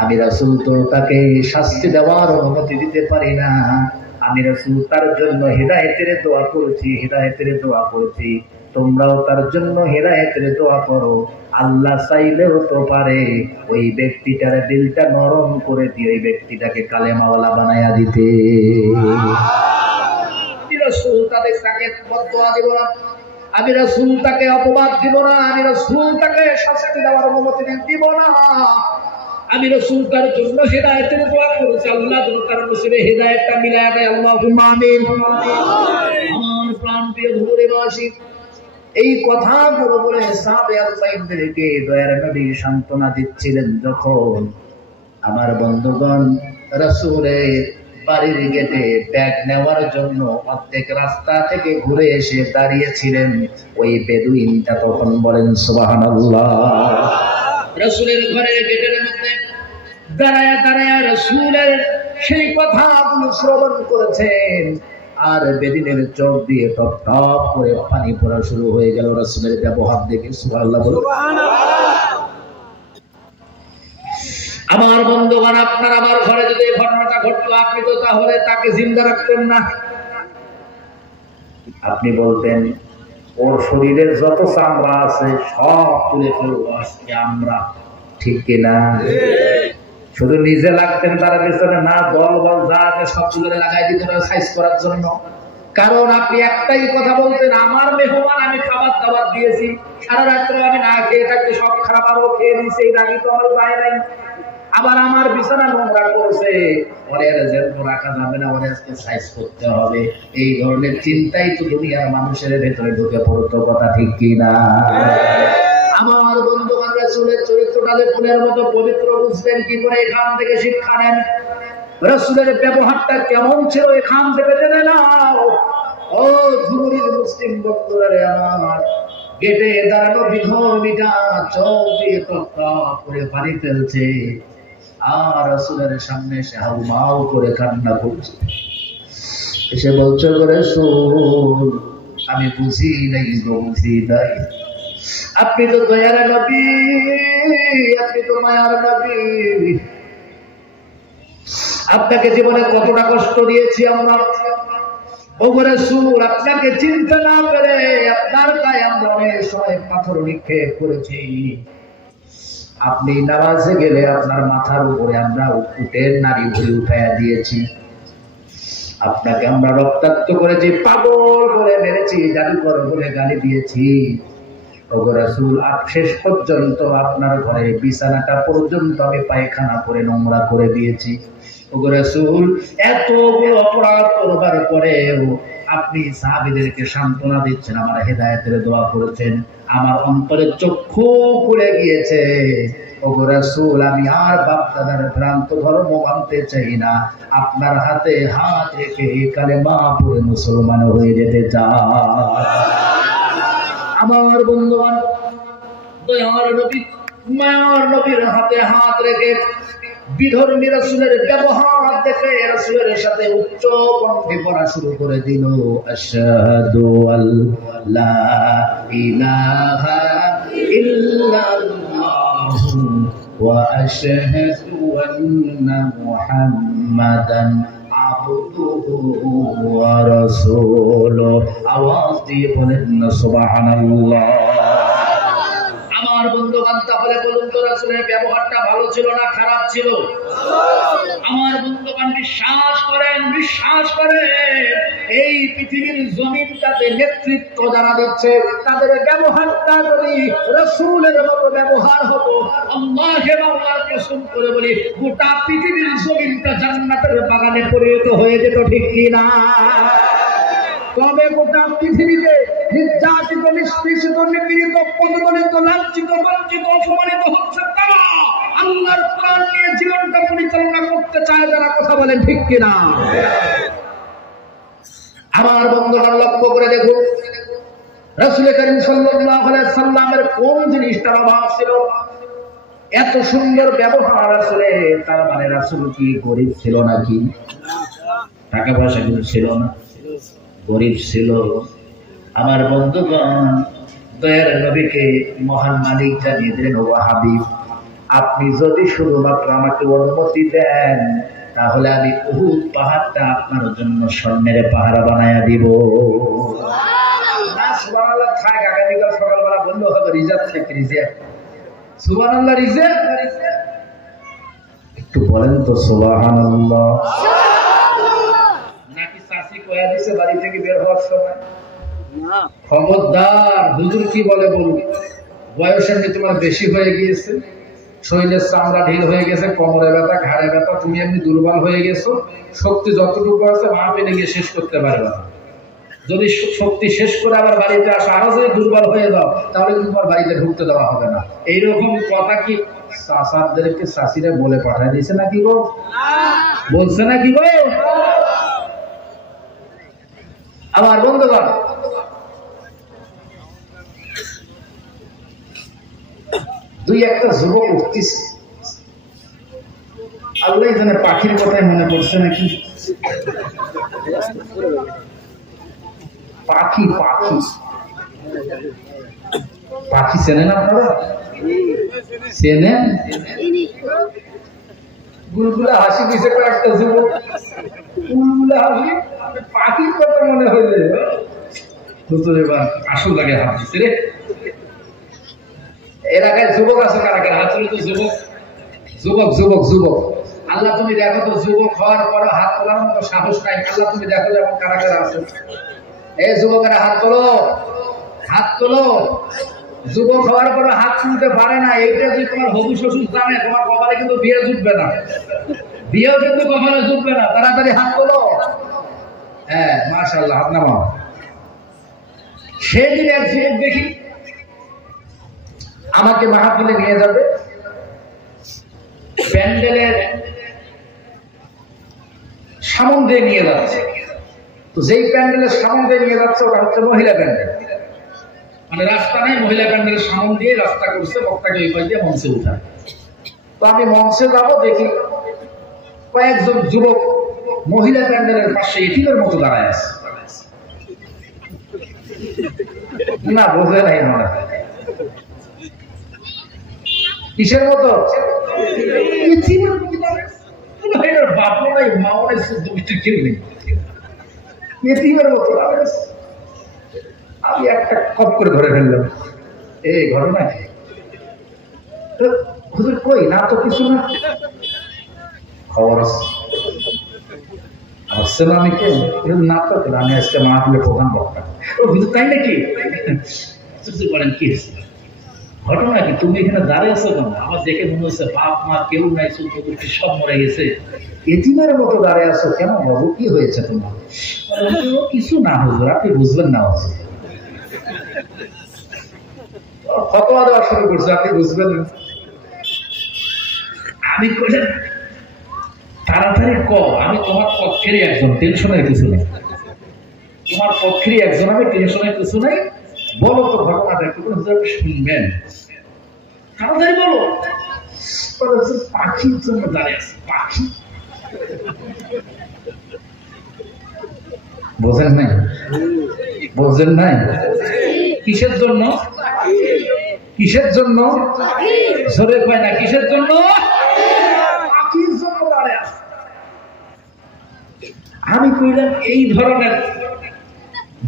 আমি রাসূল তো তাকে শাস্তি দেওয়ার অনুমতি দিতে পারি না। আমি রাসূল তার জন্য হেদায়েতের দোয়া করেছি, হেদায়েতের দোয়া করেছি। তোমরাও তার জন্য হেদায়েতের দোয়া করো। আল্লাহ চাইলেও তো পারে ওই ব্যক্তিটার দিলটা নরম করে দিয়ে ওই ব্যক্তিটাকে কালেমাওয়ালা বানায়া দিতে। আমি রাসূল তাকে বদদোয়া দিব না, আমি রাসূল তাকে অপবাদ দিব না, আমি রাসূল তাকে শাস্তি দেওয়ার অনুমতি দিব না। আমি রাসূল তার জন্য হেদায়েতের দোয়া করেছি। আল্লাহ যেন তার নসিবে হেদায়েতটা মিলায়া দেয়। আল্লাহুম্মা আমিন। আমার প্রাণপ্রিয় ধুরেবাসী, এই কথাগুলো বলে সাহাবে আল্লাহদেরকে দয়ার নবী সান্ত্বনা দিচ্ছিলেন। যখন আমার বন্ধুগণ রাসূলের বাড়ির গেটে ব্যাগ নেওয়ার জন্য অর্ধেক রাস্তা থেকে ঘুরে এসে দাঁড়িয়েছিলেন। ওই বেদুইনটা তখন বলেন সুবহানাল্লাহ। রাসূলের ঘরের গেটের মধ্যে দাঁড়ায়া দাঁড়ায়া রাসূলের সেই কথাগুলো শ্রবণ করেছেন। আর বেদিনের চোখ দিয়ে টপ টপ করে পানি পড়া শুরু হয়ে গেল রাসূলের ব্যবহার দেখে। সুবহানাল্লাহ। আমার বন্ধুগণ, আপনার আমার ঘরে যদি এই ঘটনাটা ঘটতো, আপনি তো তাহলে তাকে জিন্দা রাখতেন না। আপনি বলতেন ওর শরীরের যত চামড়া আছে সব তুলে ফেলবো আজকে আমরা, ঠিক কিনা? শুধু নিজে লাগতেন তার পেছনে না, দল বল যা আছে সব তুলে লাগাই দিতেন সাইজ করার জন্য। কারণ আপনি একটাই কথা বলতেন, আমার মেহমান, আমি খাবার দাবার দিয়েছি, সারা রাত্র আমি না খেয়ে থাকতে সব খারাপ আরো খেয়ে দিয়েছি, এই রাগি তো আমার পায় নাই। আবার আমার বিছানা নোংরা করছে, ওরে যেন রাখা যাবে না, ওরে আজকে সাইজ করতে হবে। এই ধরনের চিন্তাই তো দুনিয়ার মানুষের ভেতরে ঢুকে পড়তো, কথা ঠিক কিনা? আমার বন্ধুগণ, রাসূলের চরিত্রটা যে ফুলের মতো পবিত্র বুঝবেন কি করে? এখান থেকে শিক্ষা নেন। রাসূলের ব্যবহারটা কেমন ছিল এখান থেকে জেনে নাও। ও ধুবুরির মুসলিম বন্ধুরা আমার, গেটে দাঁড়ানো বিধর্মীটা চোখ দিয়ে টপ করে পানি ফেলছে, আর রাসূলের সামনে এসে হাউমাউ করে কান্না করছে। এসে বলছে, রাসূল আমি বুঝি নাই গো, বুঝি নাই, আপনি তো দয়ার নবী, আপনি তো মায়ার নবী, আপনাকে জীবনে কতটা কষ্ট দিয়েছি আমরা। ওগো রাসূল, আপনাকে চিন্তা না করে আপনার গায়ে আমরা অনেক সময় পাথর নিক্ষেপ করেছি। আপনি নামাজে গেলে আপনার মাথার উপরে আমরা উটের নাড়ি ভুঁড়ি উঠাইয়া দিয়েছি। আপনাকে আমরা রক্তাক্ত করেছি, পাগল করে মেরেছি, জাদুকর বলে গালি দিয়েছি। ওগো রাসূল, শেষ পর্যন্ত আপনার ঘরে বিছানাটা পর্যন্ত আমি পায়খানা করে নোংরা করে দিয়েছি। ওগো রাসূল, এতগুলো অপরাধ করবার পরেও আপনি সাহাবীদেরকে সান্ত্বনা দিচ্ছেন, আমার হেদায়েতের দোয়া করেছেন, আমার অন্তরে চক্ষু খুলে গিয়েছে। ওগো রাসূল, আমি আর বাপ দাদার ভ্রান্ত ধর্ম মানতে চাই না, আপনার হাতে হাত রেখে কালেমা পড়ে মুসলমান হয়ে যেতে চাই। আমার বন্ধুগণ, দয়ার নবী মায়ার নবীর হাতে হাত রেখে বিধর্মী রাসূলের ব্যবহার দেখে রাসূলের সাথে উচ্চ কণ্ঠে পড়া শুরু করে দিল, আশহাদু আল্লা ইলাহা ইল্লাল্লাহু ওয়া আশহাদু আন্না মুহাম্মাদান আবদুহু ওয়া রাসূলুহু। আওয়াজ দিয়ে বলেন না সুবহানাল্লাহ। আমার বন্ধুগণ, তাহলে বলুন তো রাসূলের ব্যবহারটা ভালো ছিল না খারাপ ছিল? আমার বন্ধুগণ, বিশ্বাস করেন, বিশ্বাস করেন, এই পৃথিবীর জমিনটাতে নেতৃত্ব যারা দিচ্ছে তাদের ব্যবহারটা যদি রাসূলের মতো ব্যবহার হতো, আল্লাহর আল্লাহর কসম করে বলি, গোটা পৃথিবীর জমিনটা জান্নাতের বাগানে পরিণত হয়ে যেত, ঠিক কি না? তবে গোটা পৃথিবীতে নির্যাতিত, নিষ্পেষিত, নিপীড়িত, পদদলিত, লাঞ্ছিত, বঞ্চিত, অপমানিত হচ্ছে তারা আল্লাহর কোরআন নিয়ে জীবনটা পরিচালনা করতে চায় যারা, কথা বলেন ঠিক কিনা? আমার বন্ধুগণ, লক্ষ্য করে দেখুন রাসূল করিম সাল্লাল্লাহু আলাইহি সাল্লামের কোন জিনিসটার অভাব ছিল? এত সুন্দর ব্যবহার রাসূলের, তার মানে রাসূল কি গরিব ছিল নাকি? টাকা পয়সা কিছু ছিল না, গরিব ছিল। আমার বন্ধুগণ, দয়ার নবীকে মহান মালিক জানিয়ে দিলেন, ও হাবিব, আপনি যদি শুধুমাত্র আমাকে অনুমতি দেন তাহলে আমি উহুদ পাহাড়টা আপনার জন্য স্বর্ণের পাহাড় বানায়া দিব। সুবহানাল্লাহ, থাক, আগামীকাল সকালবেলা বললেও হবে, রিজার্ভ থেকে রিজার্ভ। সুবহানাল্লাহ, রিজার্ভ। একটু বলেন তো সুবহানাল্লাহ। নাকি চাষি কয়া দিছে বাড়ি থেকে বের হওয়ার সময়? খবরদার, হুজুর কি বলে বলুন। বয়সের মেয়ে তোমার বেশি হয়ে গিয়েছে, শরীরের চামড়া ঢিল হয়ে গেছে, কোমরে ব্যথা, ঘাড়ে ব্যথা, তুমি এমনি দুর্বল হয়ে গেছো, শক্তি যতটুকু আছে মাহফিলে গিয়ে শেষ করতে পারবে না। যদি শক্তি শেষ করে আবার বাড়িতে আসো, আরো যদি দুর্বল হয়ে যাও, তাহলে তোমার বাড়িতে ঢুকতে দেওয়া হবে না। এইরকম কথা কি চাচাদেরকে চাচিরা বলে পাঠায় দিয়েছে নাকি গো? বলছে নাকি গো? আমার বন্ধুগণ, দুই একটা যুবক উঠতেছে, আল্লাহ জানে পাখির কথাই মনে পড়ছে নাকি। পাখি পাখি পাখি চেনেন আপনারা? চেনেন? গুলগুলা হাসি দিছে কয়েকটা যুবক, গুলগুলা হাসি, পাখির কথা মনে হইলে আসল লাগে হাত দিচ্ছে রে। এলাকায় যুবক আছে কারা কারা? হাত তুলে তো যুবক যুবক যুবক যুবক। আল্লাহ তুমি দেখো তো, যুবক হওয়ার পরে হাত তোলার মতো সাহস নাই। আল্লাহ তুমি দেখো যেমন কারা কারা আছে। এই যুবকেরা হাত তোলো, হাত তোলো। যুবক হওয়ার পরে হাত তুলতে পারে না, এইটা যদি তোমার হবু শ্বশুর জানে, তোমার কপালে কিন্তু বিয়ে জুটবে না, বিয়েও কিন্তু কপালে জুটবে না। তাড়াতাড়ি হাত তোলো। হ্যাঁ, মাশাআল্লাহ, হাত নামাও। সেদিন এক যুবক দেখি আমাকে মাহফিলে নিয়ে যাবে, প্যান্ডেলের সামন দিয়ে নিয়ে যাচ্ছে। তো যেই প্যান্ডেলের সামন দিয়ে নিয়ে যাচ্ছে ওটা হচ্ছে মহিলা প্যান্ডেল, মানে রাস্তা নেই, মহিলা প্যান্ডেলের সামন দিয়ে রাস্তা করছে, বক্তাকে ওই পাশ দিয়ে মঞ্চে উঠায়। তো আমি মঞ্চে যাবো, দেখি কয়েকজন যুবক মহিলা প্যান্ডেলের পাশে এটিমের মতো দাঁড়ায় আছে। না বোঝে নাই মনে, কিসের মতো? বাপও নাই, মাও নাই, কেউ নেই, এতিমের মতো। আমি একটা খপ করে ধরে ফেললাম, এই ঘটনা কি? হুজুর কই না তো কিছু না, খবর আসছে না অনেকে না তো, আমি আজকে মাহফিলের প্রধান বক্তা। হুজুর তাই নাকি? বলেন কি ঘটনা কি? তুমি এখানে দাঁড়িয়ে আছো কেন? আমার দেখে মনে হচ্ছে বাপ মা কেউ নাই, চৌদ্দটি সব মরে গেছে, এতিমের মতো দাঁড়িয়ে আছো কেন বাবু? কি হয়েছে তোমার? কিছু না হুজুর, আপনি বুঝবেন না। ফতোয়া দেওয়া শুরু করছে, আপনি বুঝবেন। আমি কইলাম তাড়াতাড়ি কও, আমি তোমার পক্ষেরই একজন, টেনশনের কিছু নেই, তোমার পক্ষেরই একজন, আমি টেনশনের কিছু নেই। বলো তো ঘটনাটা একটু, শুনবেন, তাড়াতাড়ি বলো। পাখির জন্য দাঁড়িয়ে আছে, পাখি। বোঝেন নাই? বোঝেন নাই? কিসের জন্য? কিসের জন্য? জোরে কয় না, কিসের জন্য? পাখির জন্য দাঁড়িয়ে আছে। আমি কইলাম এই ধরনের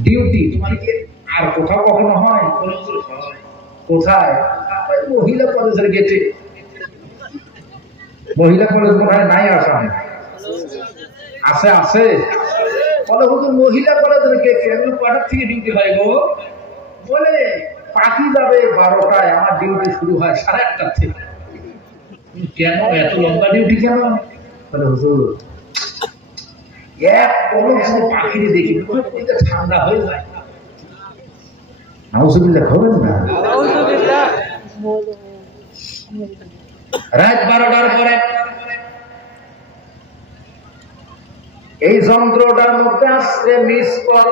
ডিউটি তোমার কি আর কোথাও কখনো হয়? কোথায়? মহিলা কলেজের গেটে। মহিলা কলেজ মনে হয় নাই আসামে, আছে আছে। বলে হুজুর মহিলা কলেজের গেটে। কটার থেকে ডিউটি হয় গো? বলে পাখি যাবে 12টায়, আমার ডিউটি শুরু হয় 1:30 থেকে। কেন এত লম্বা ডিউটি কেন? বলে হুজুর এক পলক শুধু পাখিরে দেখি ঠান্ডা হয়ে যায়। নাউজুবিল্লাহ খাবেন না। রাত 12টার পরে এই যন্ত্রটার মধ্যে আসছে মিস কল,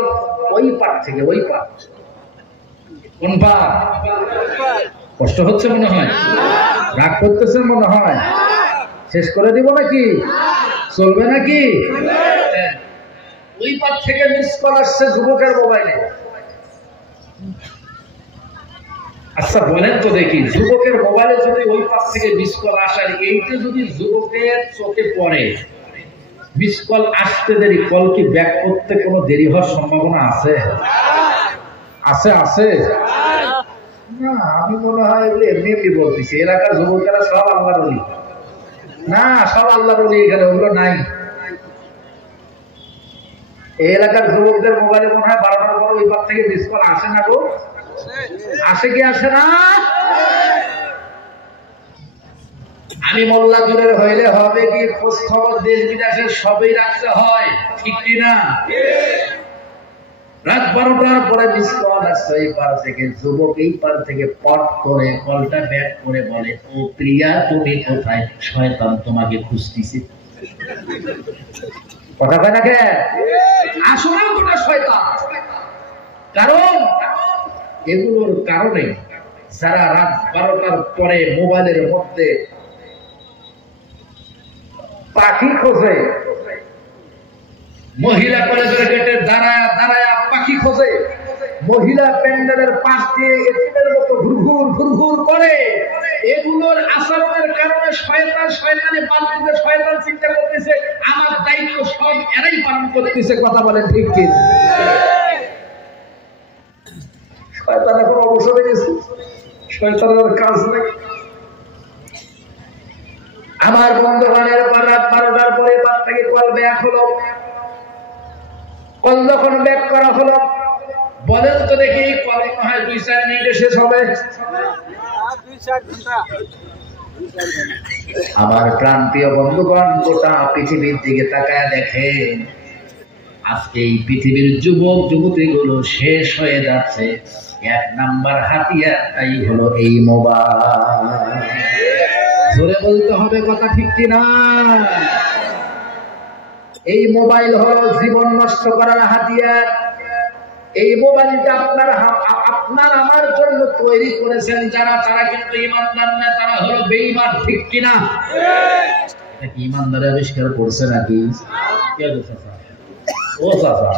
ওই পার থেকে ওই পার। কোন পার? কষ্ট হচ্ছে মনে হয়, রাগ করতেছেন মনে হয়। শেষ করে দিব নাকি? চলবে নাকি? ওই পার থেকে মিস কল আসছে যুবকের মোবাইলে। আচ্ছা বলেন তো দেখি, যুবকের মোবাইলে যদি ওই পার থেকে মিস কল আসার, এইটা যদি যুবকের চোখে পড়ে, মিস কল আসতে দেরি, কল কি ব্যাক করতে কোনো দেরি হওয়ার সম্ভাবনা আছে? আছে আছে না? আমি মনে হয় এগুলো এমনি এমনি বলতেছি। এলাকার যুবকেরা সব আল্লাহর ওলি না, সব আল্লাহর ওলি এখানে, ওগুলো নাই। এই এলাকার যুবকদের মোবাইলে মনে হয় 12টার পর ওই পার থেকে মিস কল আসে না গো? আসে কি আসে না? আমি মোল্লা জোরের হইলে হবে কি? খোঁজ খবর দেশ বিদেশের সবই রাখতে হয়, ঠিক কিনা? রাত 12টার পরে মিস কল আসছে এই পার থেকে, যুবক এই পার থেকে পট করে কলটা ব্যাক করে বলে, ও প্রিয়া তুমি কোথায়, শয়তান তোমাকে খুঁজতেছে। কথা কয় না কে? আসলেও ওটা শয়তান। কারণ এগুলোর কারণে যারা রাত 12টার পরে মোবাইলের মধ্যে পাখি খোঁজে, মহিলা কলেজের গেটে দাঁড়ায় দাঁড়ায় পাখি খোঁজে, মহিলা প্যান্ডেলের পাশ দিয়ে এতিমের মতো ঘুরঘুর ঘুরঘুর করে, এগুলোর আচরণের কারণে শয়তান শয়তানে বালতিতে শয়তান চিন্তা করতেছে আমার দায়িত্ব সব এরাই পালন করতেছে। কথা বলেন ঠিক কি? শয়তান এখন অবসরে গেছে, শয়তানের কাজ নেই। আমার বন্ধুগণের রাত 12টার পরে বাদ থেকে কল ব্যাক হলো। কল যখন ব্যাক করা হলো, বলেন তো দেখি কল হয় 2-4 মিনিটে শেষ হবে? আমার প্রাণপ্রিয় বন্ধুগণ, গোটা পৃথিবীর দিকে তাকায় দেখেন, আজকে এই পৃথিবীর যুবক যুবতীগুলো শেষ হয়ে যাচ্ছে। 1 নাম্বার হাতিয়ারটাই হলো এই মোবাইল। জোরে বলতে হবে, কথা ঠিক কিনা? এই মোবাইল হলো জীবন নষ্ট করার হাতিয়ার। এই মোবাইলটা আপনার আমার জন্য তৈরি করেছেন যারা, তারা কিন্তু ইমানদার না, তারা হলো বেঈমান। ঠিক কিনা? এটা কি ইমানদার আবিষ্কার করছে নাকি? ও চাচা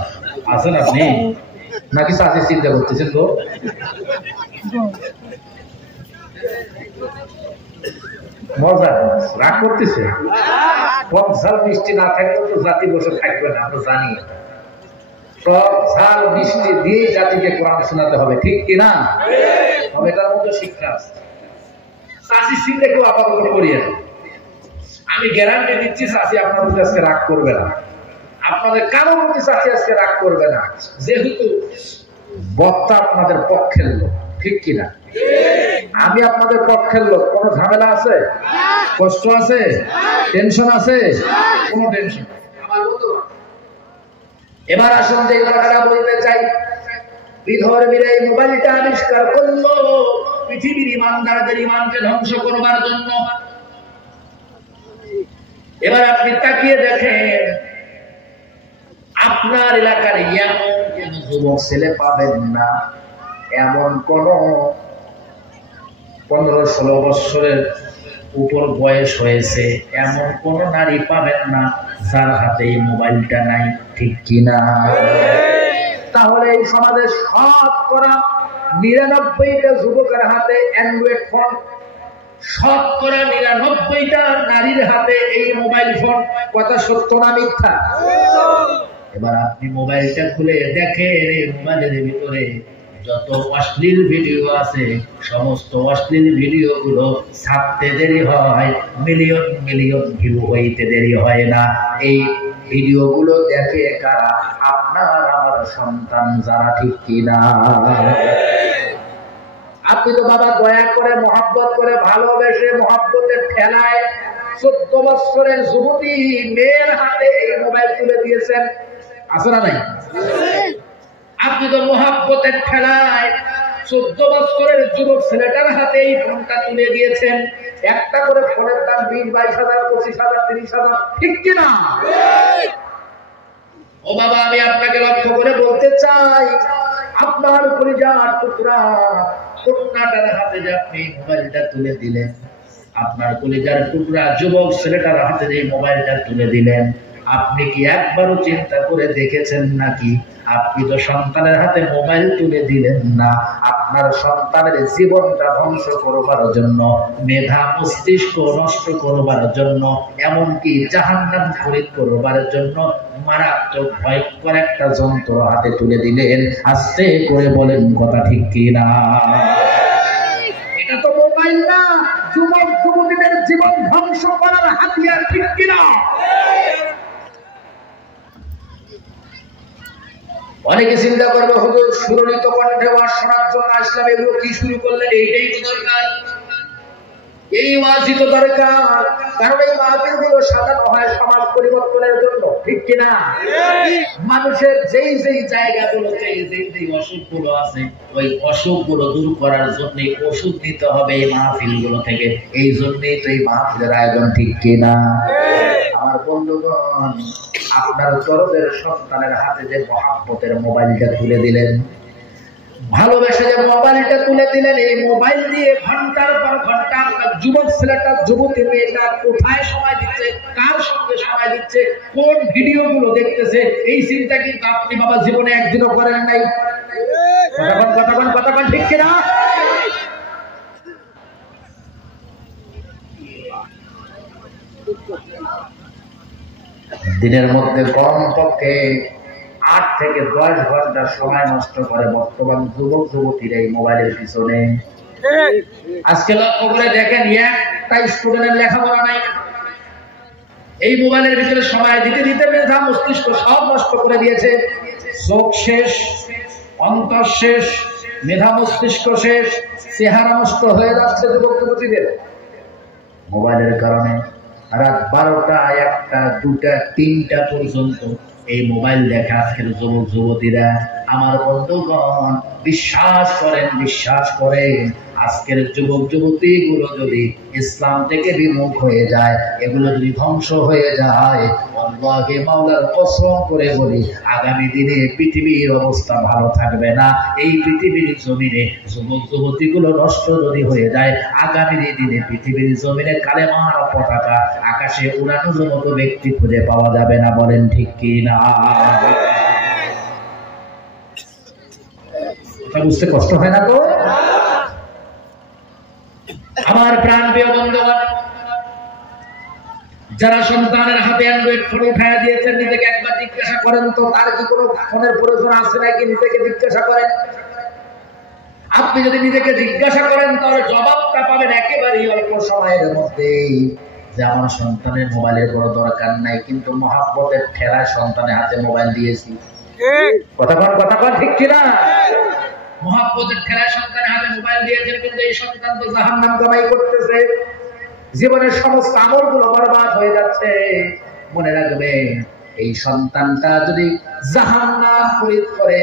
আছেন আপনি নাকি চাচি চিন্তা করতেছেন? তো মজা রাগ করতেছে। কম ঝাল মিষ্টি না থাকলে তো জাতি বসে থাকবে না, আমরা জানি। সব ঝাল মিষ্টি দিয়ে জাতিকে কোরআন শোনাতে হবে। ঠিক কিনা? তবে এটার মধ্যে শিক্ষা আছে। চাষি চিন্তা কেউ আপাতত করিয়ে না। আমি গ্যারান্টি দিচ্ছি চাষি আপনাদের আজকে রাগ করবে না, আপনাদের কারো প্রতি চাষি আজকে রাগ করবে না, যেহেতু বক্তা আপনাদের পক্ষের লোক। ঠিক কিনা? আমি আপনাদের পক্ষের লোক। কোনো ঝামেলা আছে? কষ্ট আছে? টেনশন আছে? কোনো টেনশন। এবার আসুন যে কথাটা বলতে চাই, বিধর্মীরা এই মোবাইলটা আবিষ্কার করলো পৃথিবীর ইমানদারদের ইমানকে ধ্বংস করবার জন্য। এবার আপনি তাকিয়ে দেখেন, আপনার এলাকার এমন কোন যুবক ছেলে পাবেন না, এমন কোন 15-16 বছরের উপর বয়স হয়েছে এমন কোন নারী পাবেন না যার হাতে এই মোবাইলটা নাই। ঠিক কিনা? তাহলে এই সমাজে শতকরা 99টা যুবকের হাতে অ্যান্ড্রয়েড ফোন, শতকরা 99টা নারীর হাতে এই মোবাইল ফোন। কথা সত্য না মিথ্যা? এবার আপনি মোবাইলটা খুলে দেখেন, এই মোবাইলের ভিতরে যত অশ্লীল ভিডিও আছে, সমস্ত অশ্লীল ভিডিও গুলো ছাড়তে দেরি হয়, মিলিয়ন মিলিয়ন ভিউ হইতে দেরি হয় না। এই ভিডিও গুলো দেখে কারা? আপনার আমার সন্তান যারা। ঠিক কিনা? আপনি তো বাবা দয়া করে মহব্বত করে ভালোবেসে মহব্বতের ঠেলায় 14 বছরের যুবতী মেয়ের হাতে এই মোবাইল তুলে দিয়েছেন। আছে না নাই? আপনি তো মহব্বতের ঠেলায় 14 বছরের যুবক ছেলেটার হাতে এই ফোনটা তুলে দিয়েছেন। একটা করে ফোনের দাম 20-22 হাজার, 25 হাজার, 30 হাজার। ঠিক কিনা? ও বাবা, আমি আপনাকে লক্ষ্য করে বলতে চাই, আপনার কলিজার টুকরা কন্যাটার হাতে যে আপনি মোবাইলটা তুলে দিলেন, আপনার কলিজার টুকরা যুবক ছেলেটার হাতে যে মোবাইলটা তুলে দিলেন, আপনি কি একবারও চিন্তা করে দেখেছেন নাকি আপনি তো সন্তানের হাতে মোবাইল তুলে দিলেন না, আপনার সন্তানের জীবনটা ধ্বংস করবার জন্য, মেধা মস্তিষ্ক নষ্ট করবার জন্য, এমনকি জাহান্নাম খরিদ করবার জন্য মারাত্মক ভয়ঙ্কর একটা যন্ত্র হাতে তুলে দিলেন। আস্তে করে বলেন, কথা ঠিক কিনা? এটা তো মোবাইল না, যুবক যুবতীদের জীবন ধ্বংস করার হাতিয়ার। ঠিক কিনা? অনেকে চিন্তা করবে, হুজুর সুরলিত কণ্ঠে ওয়াজ শোনার জন্য আসলাম, এগুলো কি শুরু করলেন? এইটাই তো দরকার। এই ওয়াজই তো দরকার, কারণ এই মাহফিলগুলো সাজানো হয় সমাজ পরিবর্তনের জন্য, ঠিক কিনা? মানুষের যেই যেই জায়গাগুলোতে যেই অসুখগুলো আছে ওই অসুখগুলো দূর করার জন্য ওষুধ নিতে হবে এই মাহফিলগুলো থেকে। এই জন্যই তো এই মাহফিলের আয়োজন, ঠিক কিনা? আমার বন্ধুগণ, আপনার দরদের সন্তানের হাতে যে মহাব্বতের মোবাইলটা তুলে দিলেন, ভালোবেসে যে মোবাইলটা তুলে দিলেন, এই মোবাইল দিয়ে ঘন্টার পর ঘন্টা আপনার যুবক ছেলেটা যুবতী মেয়েটা কোথায় সময় দিচ্ছে, কার সঙ্গে সময় দিচ্ছে, কোন ভিডিওগুলো দেখতেছে, এই চিন্তা কিন্তু আপনি বাবা জীবনে একদিনও করেন নাই। কতক্ষণ ঠিক কিনা? দিনের মধ্যে কমপক্ষে 8 থেকে 10 ঘন্টা সময় নষ্ট করে বর্তমান যুবক যুবতীরা এই মোবাইলের পিছনে। আজকে লক্ষ্য করে দেখেন, একটা স্টুডেন্টের লেখাপড়া নাই, এই মোবাইলের ভিতরে সময় দিতে দিতে মেধা মস্তিষ্ক সব নষ্ট করে দিয়েছে। চোখ শেষ, অন্তর শেষ, মেধা মস্তিষ্ক শেষ, চেহারা নষ্ট হয়ে যাচ্ছে যুবক যুবতীদের মোবাইলের কারণে। রাত 12টা, 1টা, 2টা, 3টা পর্যন্ত এই মোবাইল দেখা আজকের যুবক যুবতীরা। আমার বন্ধুগণ, বিশ্বাস করেন আজকের যুবক যুবতী গুলো যদি ইসলাম থেকে বিমুখ হয়ে যায়, এগুলো যদি ধ্বংস হয়ে যায়, আল্লাহকে মাওলার কসম করে বলি, আগামী দিনে পৃথিবীর অবস্থা ভালো থাকবে না। এই পৃথিবীর জমিনে যুবক যুবতী গুলো নষ্ট যদি হয়ে যায়, আগামী দিনে পৃথিবীর জমিনে কালেমার পতাকা আকাশে উড়ানোর মতো ব্যক্তি খুঁজে পাওয়া যাবে না। বলেন ঠিক কি না? বুঝতে কষ্ট হয় না তো? আমার প্রাণ প্রিয় বন্ধুগণ, যারা সন্তানের হাতে অ্যান্ড্রয়েড ফোন উঠায় দিয়েছেন, নিজেকে একবার জিজ্ঞাসা করেন তো তার কি কোনো ফোনের প্রয়োজন আছে নাকি? নিজেকে জিজ্ঞাসা করেন। আপনি যদি নিজেকে জিজ্ঞাসা করেন তাহলে জবাবটা পাবেন একেবারেই অল্প সময়ের মধ্যে, যে আমার সন্তানের মোবাইলের কোনো দরকার নাই, কিন্তু মহাব্বতের ঠেলায় সন্তানের হাতে মোবাইল দিয়েছি। কথা ঠিক কিনা? মহাব্বতের ঠেলায় সন্তানের হাতে মোবাইল দিয়েছেন, কিন্তু এই সন্তান তো জাহান্নাম কামাই করতেছে, জীবনের সমস্ত আমলগুলো বরবাদ হয়ে যাচ্ছে। মনে রাখবেন, এই সন্তানটা যদি জাহান্নাম পরিত্যাগ করে,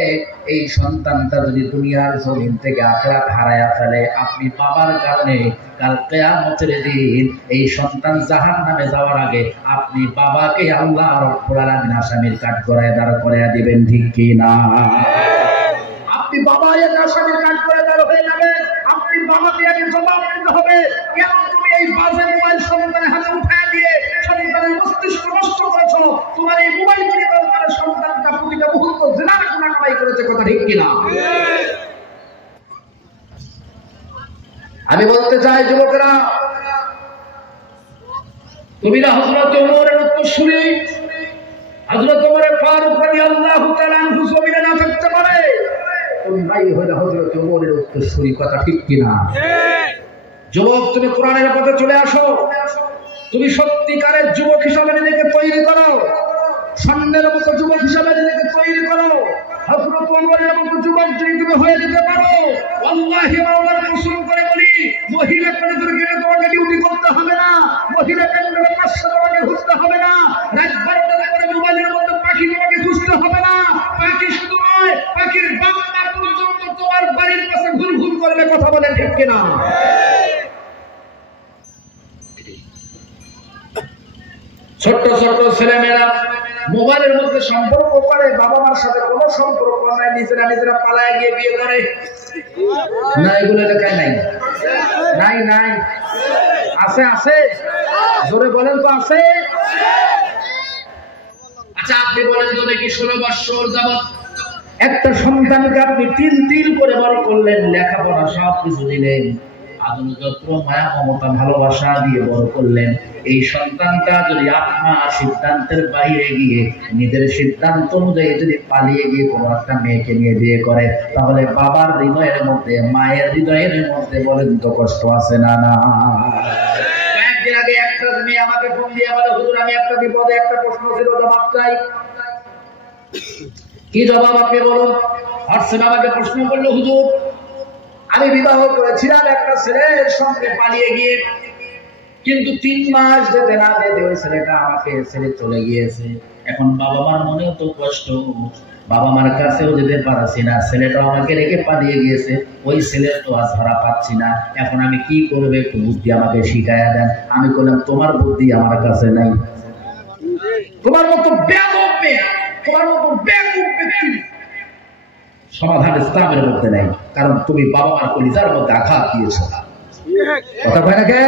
এই সন্তানটা যদি দুনিয়ার জমিন থেকে আখিরাত হারায়া ফেলে, আপনি বাবার কারণে কাল কিয়ামতের দিন এই সন্তান জাহান্নামে যাওয়ার আগে আপনি বাবাকে আল্লাহ রাব্বুল আলামিন আসামির কাঠগড়ায় দাঁড় করাইয়া দিবেন, ঠিক কি না? আপনি বাবা এর আসামির কাঠগড়ায় দাঁড় হয়ে যাবেন। আপনি বাবাকে আগে জবাব দিতে হবে, কেন তুমি এই বাজে মোবাইল সন্তানের হাতে উঠায় দিয়ে সন্তানের মস্তিষ্ক নষ্ট করেছো? তোমার এই মোবাইল কিনে দরকার সন্তানটা প্রতিটা মুহূর্ত জিনার গুনাহ কামাই করেছে। কথা ঠিক কিনা? আমি বলতে চাই যুবকরা, তুমি না হযরত ওমরের উত্তরসূরি, হযরত ওমর ফারুক রাদিয়াল্লাহু তাআলা আনহু জমিনে না থাকতে পারে, তুমি নাই হলে হযরত ওমরের উত্তরসূরি। কথা ঠিক কিনা? যুবক, তুমি কোরআনের পথে চলে আসো। তুমি সত্যিকারের যুবক হিসাবে নিজেকে তৈরি করো, স্বর্ণের মতো যুবক হিসাবে নিজেকে তৈরি করো। হযরত ওমরের মতো যুবক যদি তুমি হয়ে যেতে পারো, আল্লাহি মাওলার কসম করে বলি, মহিলা কেন্দ্রে তোমাকে ডিউটি করতে হবে না, মহিলা কেন্দ্রে পাশে তোমাকে খুঁজতে হবে না, রাত 12টা করে মোবাইলের মধ্যে পাখি তোমাকে খুঁজতে হবে না। পাখি শুধু নয়, পাখির বাচ্চা পর্যন্ত তোমার বাড়ির পাশে ঘুরঘুর করবে। কথা বলেন ঠিক কিনা? ছোট্ট ছোট্ট ছেলেমেয়েরা মোবাইলের মধ্যে সম্পর্ক করে, বাবা মার সাথে কোনো সম্পর্ক নাই, নিজেরা পালায় গিয়ে বিয়ে করে। না, এগুলো এলাকায় নাই? নাই আছে জোরে বলেন তো, আছে। আচ্ছা, আপনি বলেন তো দেখি, 16 বছর যাবত একটা সন্তানকে আপনি তিল করে বড় করলেন, লেখাপড়া সব কিছু দিলেন, আধুনিক যত্র মায়া মমতা ভালোবাসা দিয়ে বড় করলেন। এই সন্তানটা যদি আপনার সিদ্ধান্তের বাইরে গিয়ে নিজের সিদ্ধান্ত অনুযায়ী যদি পালিয়ে গিয়ে কোনো একটা মেয়েকে নিয়ে বিয়ে করে, তাহলে বাবার হৃদয়ের মধ্যে, মায়ের হৃদয়ের মধ্যে বলেন তো কষ্ট আছে না? না। কয়েকদিন আগে একটা মেয়ে আমাকে ফোন দিয়ে বলে, হুজুর আমি একটা বিপদে, একটা প্রশ্ন ছিল, জবাব চাই। কি জবাব আপনি বলুন? হোয়াটসঅ্যাপে আমাকে প্রশ্ন করলো, হুজুর আমি বিবাহ করেছিলাম একটা ছেলের সঙ্গে পালিয়ে গিয়ে, কিন্তু 3 মাস যেতে না যেতে ওই ছেলেটা আমাকে ছেড়ে চলে গিয়েছে। এখন বাবা মার মনেও তো কষ্ট, বাবা মার কাছেও যেতে পারছি না, ছেলেটা আমাকে রেখে পালিয়ে গিয়েছে, ওই ছেলের তো আজ ধরা পাচ্ছি না। এখন আমি কি করবো, একটু বুদ্ধি আমাকে শিখাইয়া দেন। আমি বললাম তোমার বুদ্ধি আমার কাছে নাই, তোমার মতো বেয়াদব মেয়ে, তোমার মতো বেয়াদব ব্যক্তি সমাধান ইসলামের মধ্যে নাই, কারণ তুমি বাবা মার কলিজার মধ্যে আঘাত দিয়েছো। কথা কয় না কে?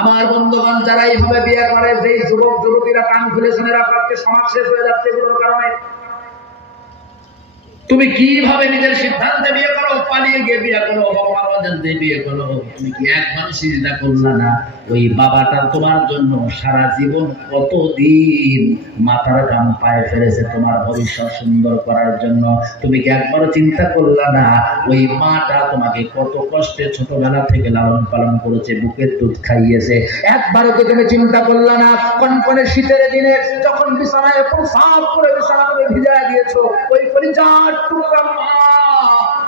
আমার বন্ধুগণ, যারা এইভাবে বিয়ে করে, যে যুবক যুবতীরা কান খুলেছেন, এরা প্রাপ্তি সমাজ শেষ হয়ে যাচ্ছে এগুলোর কারণে। তুমি কিভাবে নিজের সিদ্ধান্তে বিয়ে করো, পালিয়ে গিয়ে বিয়ে করো, বাবা জানতে বিয়ে করো, তুমি কি একবার চিন্তা করলা না ওই বাবাটা তোমার জন্য সারা জীবন কতদিন মাথার ঘাম পায়ে ফেলেছে তোমার ভবিষ্যৎ সুন্দর করার জন্য? তুমি কি একবারও চিন্তা করলা না ওই মাটা তোমাকে কত কষ্টে ছোটবেলা থেকে লালন পালন করেছে, বুকের দুধ খাইয়েছে? একবারও তো তুমি চিন্তা করলা না কনকনে শীতের দিনে যখন বিছানায় সাফ করে বিছানা করে ভিজা দিয়েছো, ওই পরিচার টুকরা মা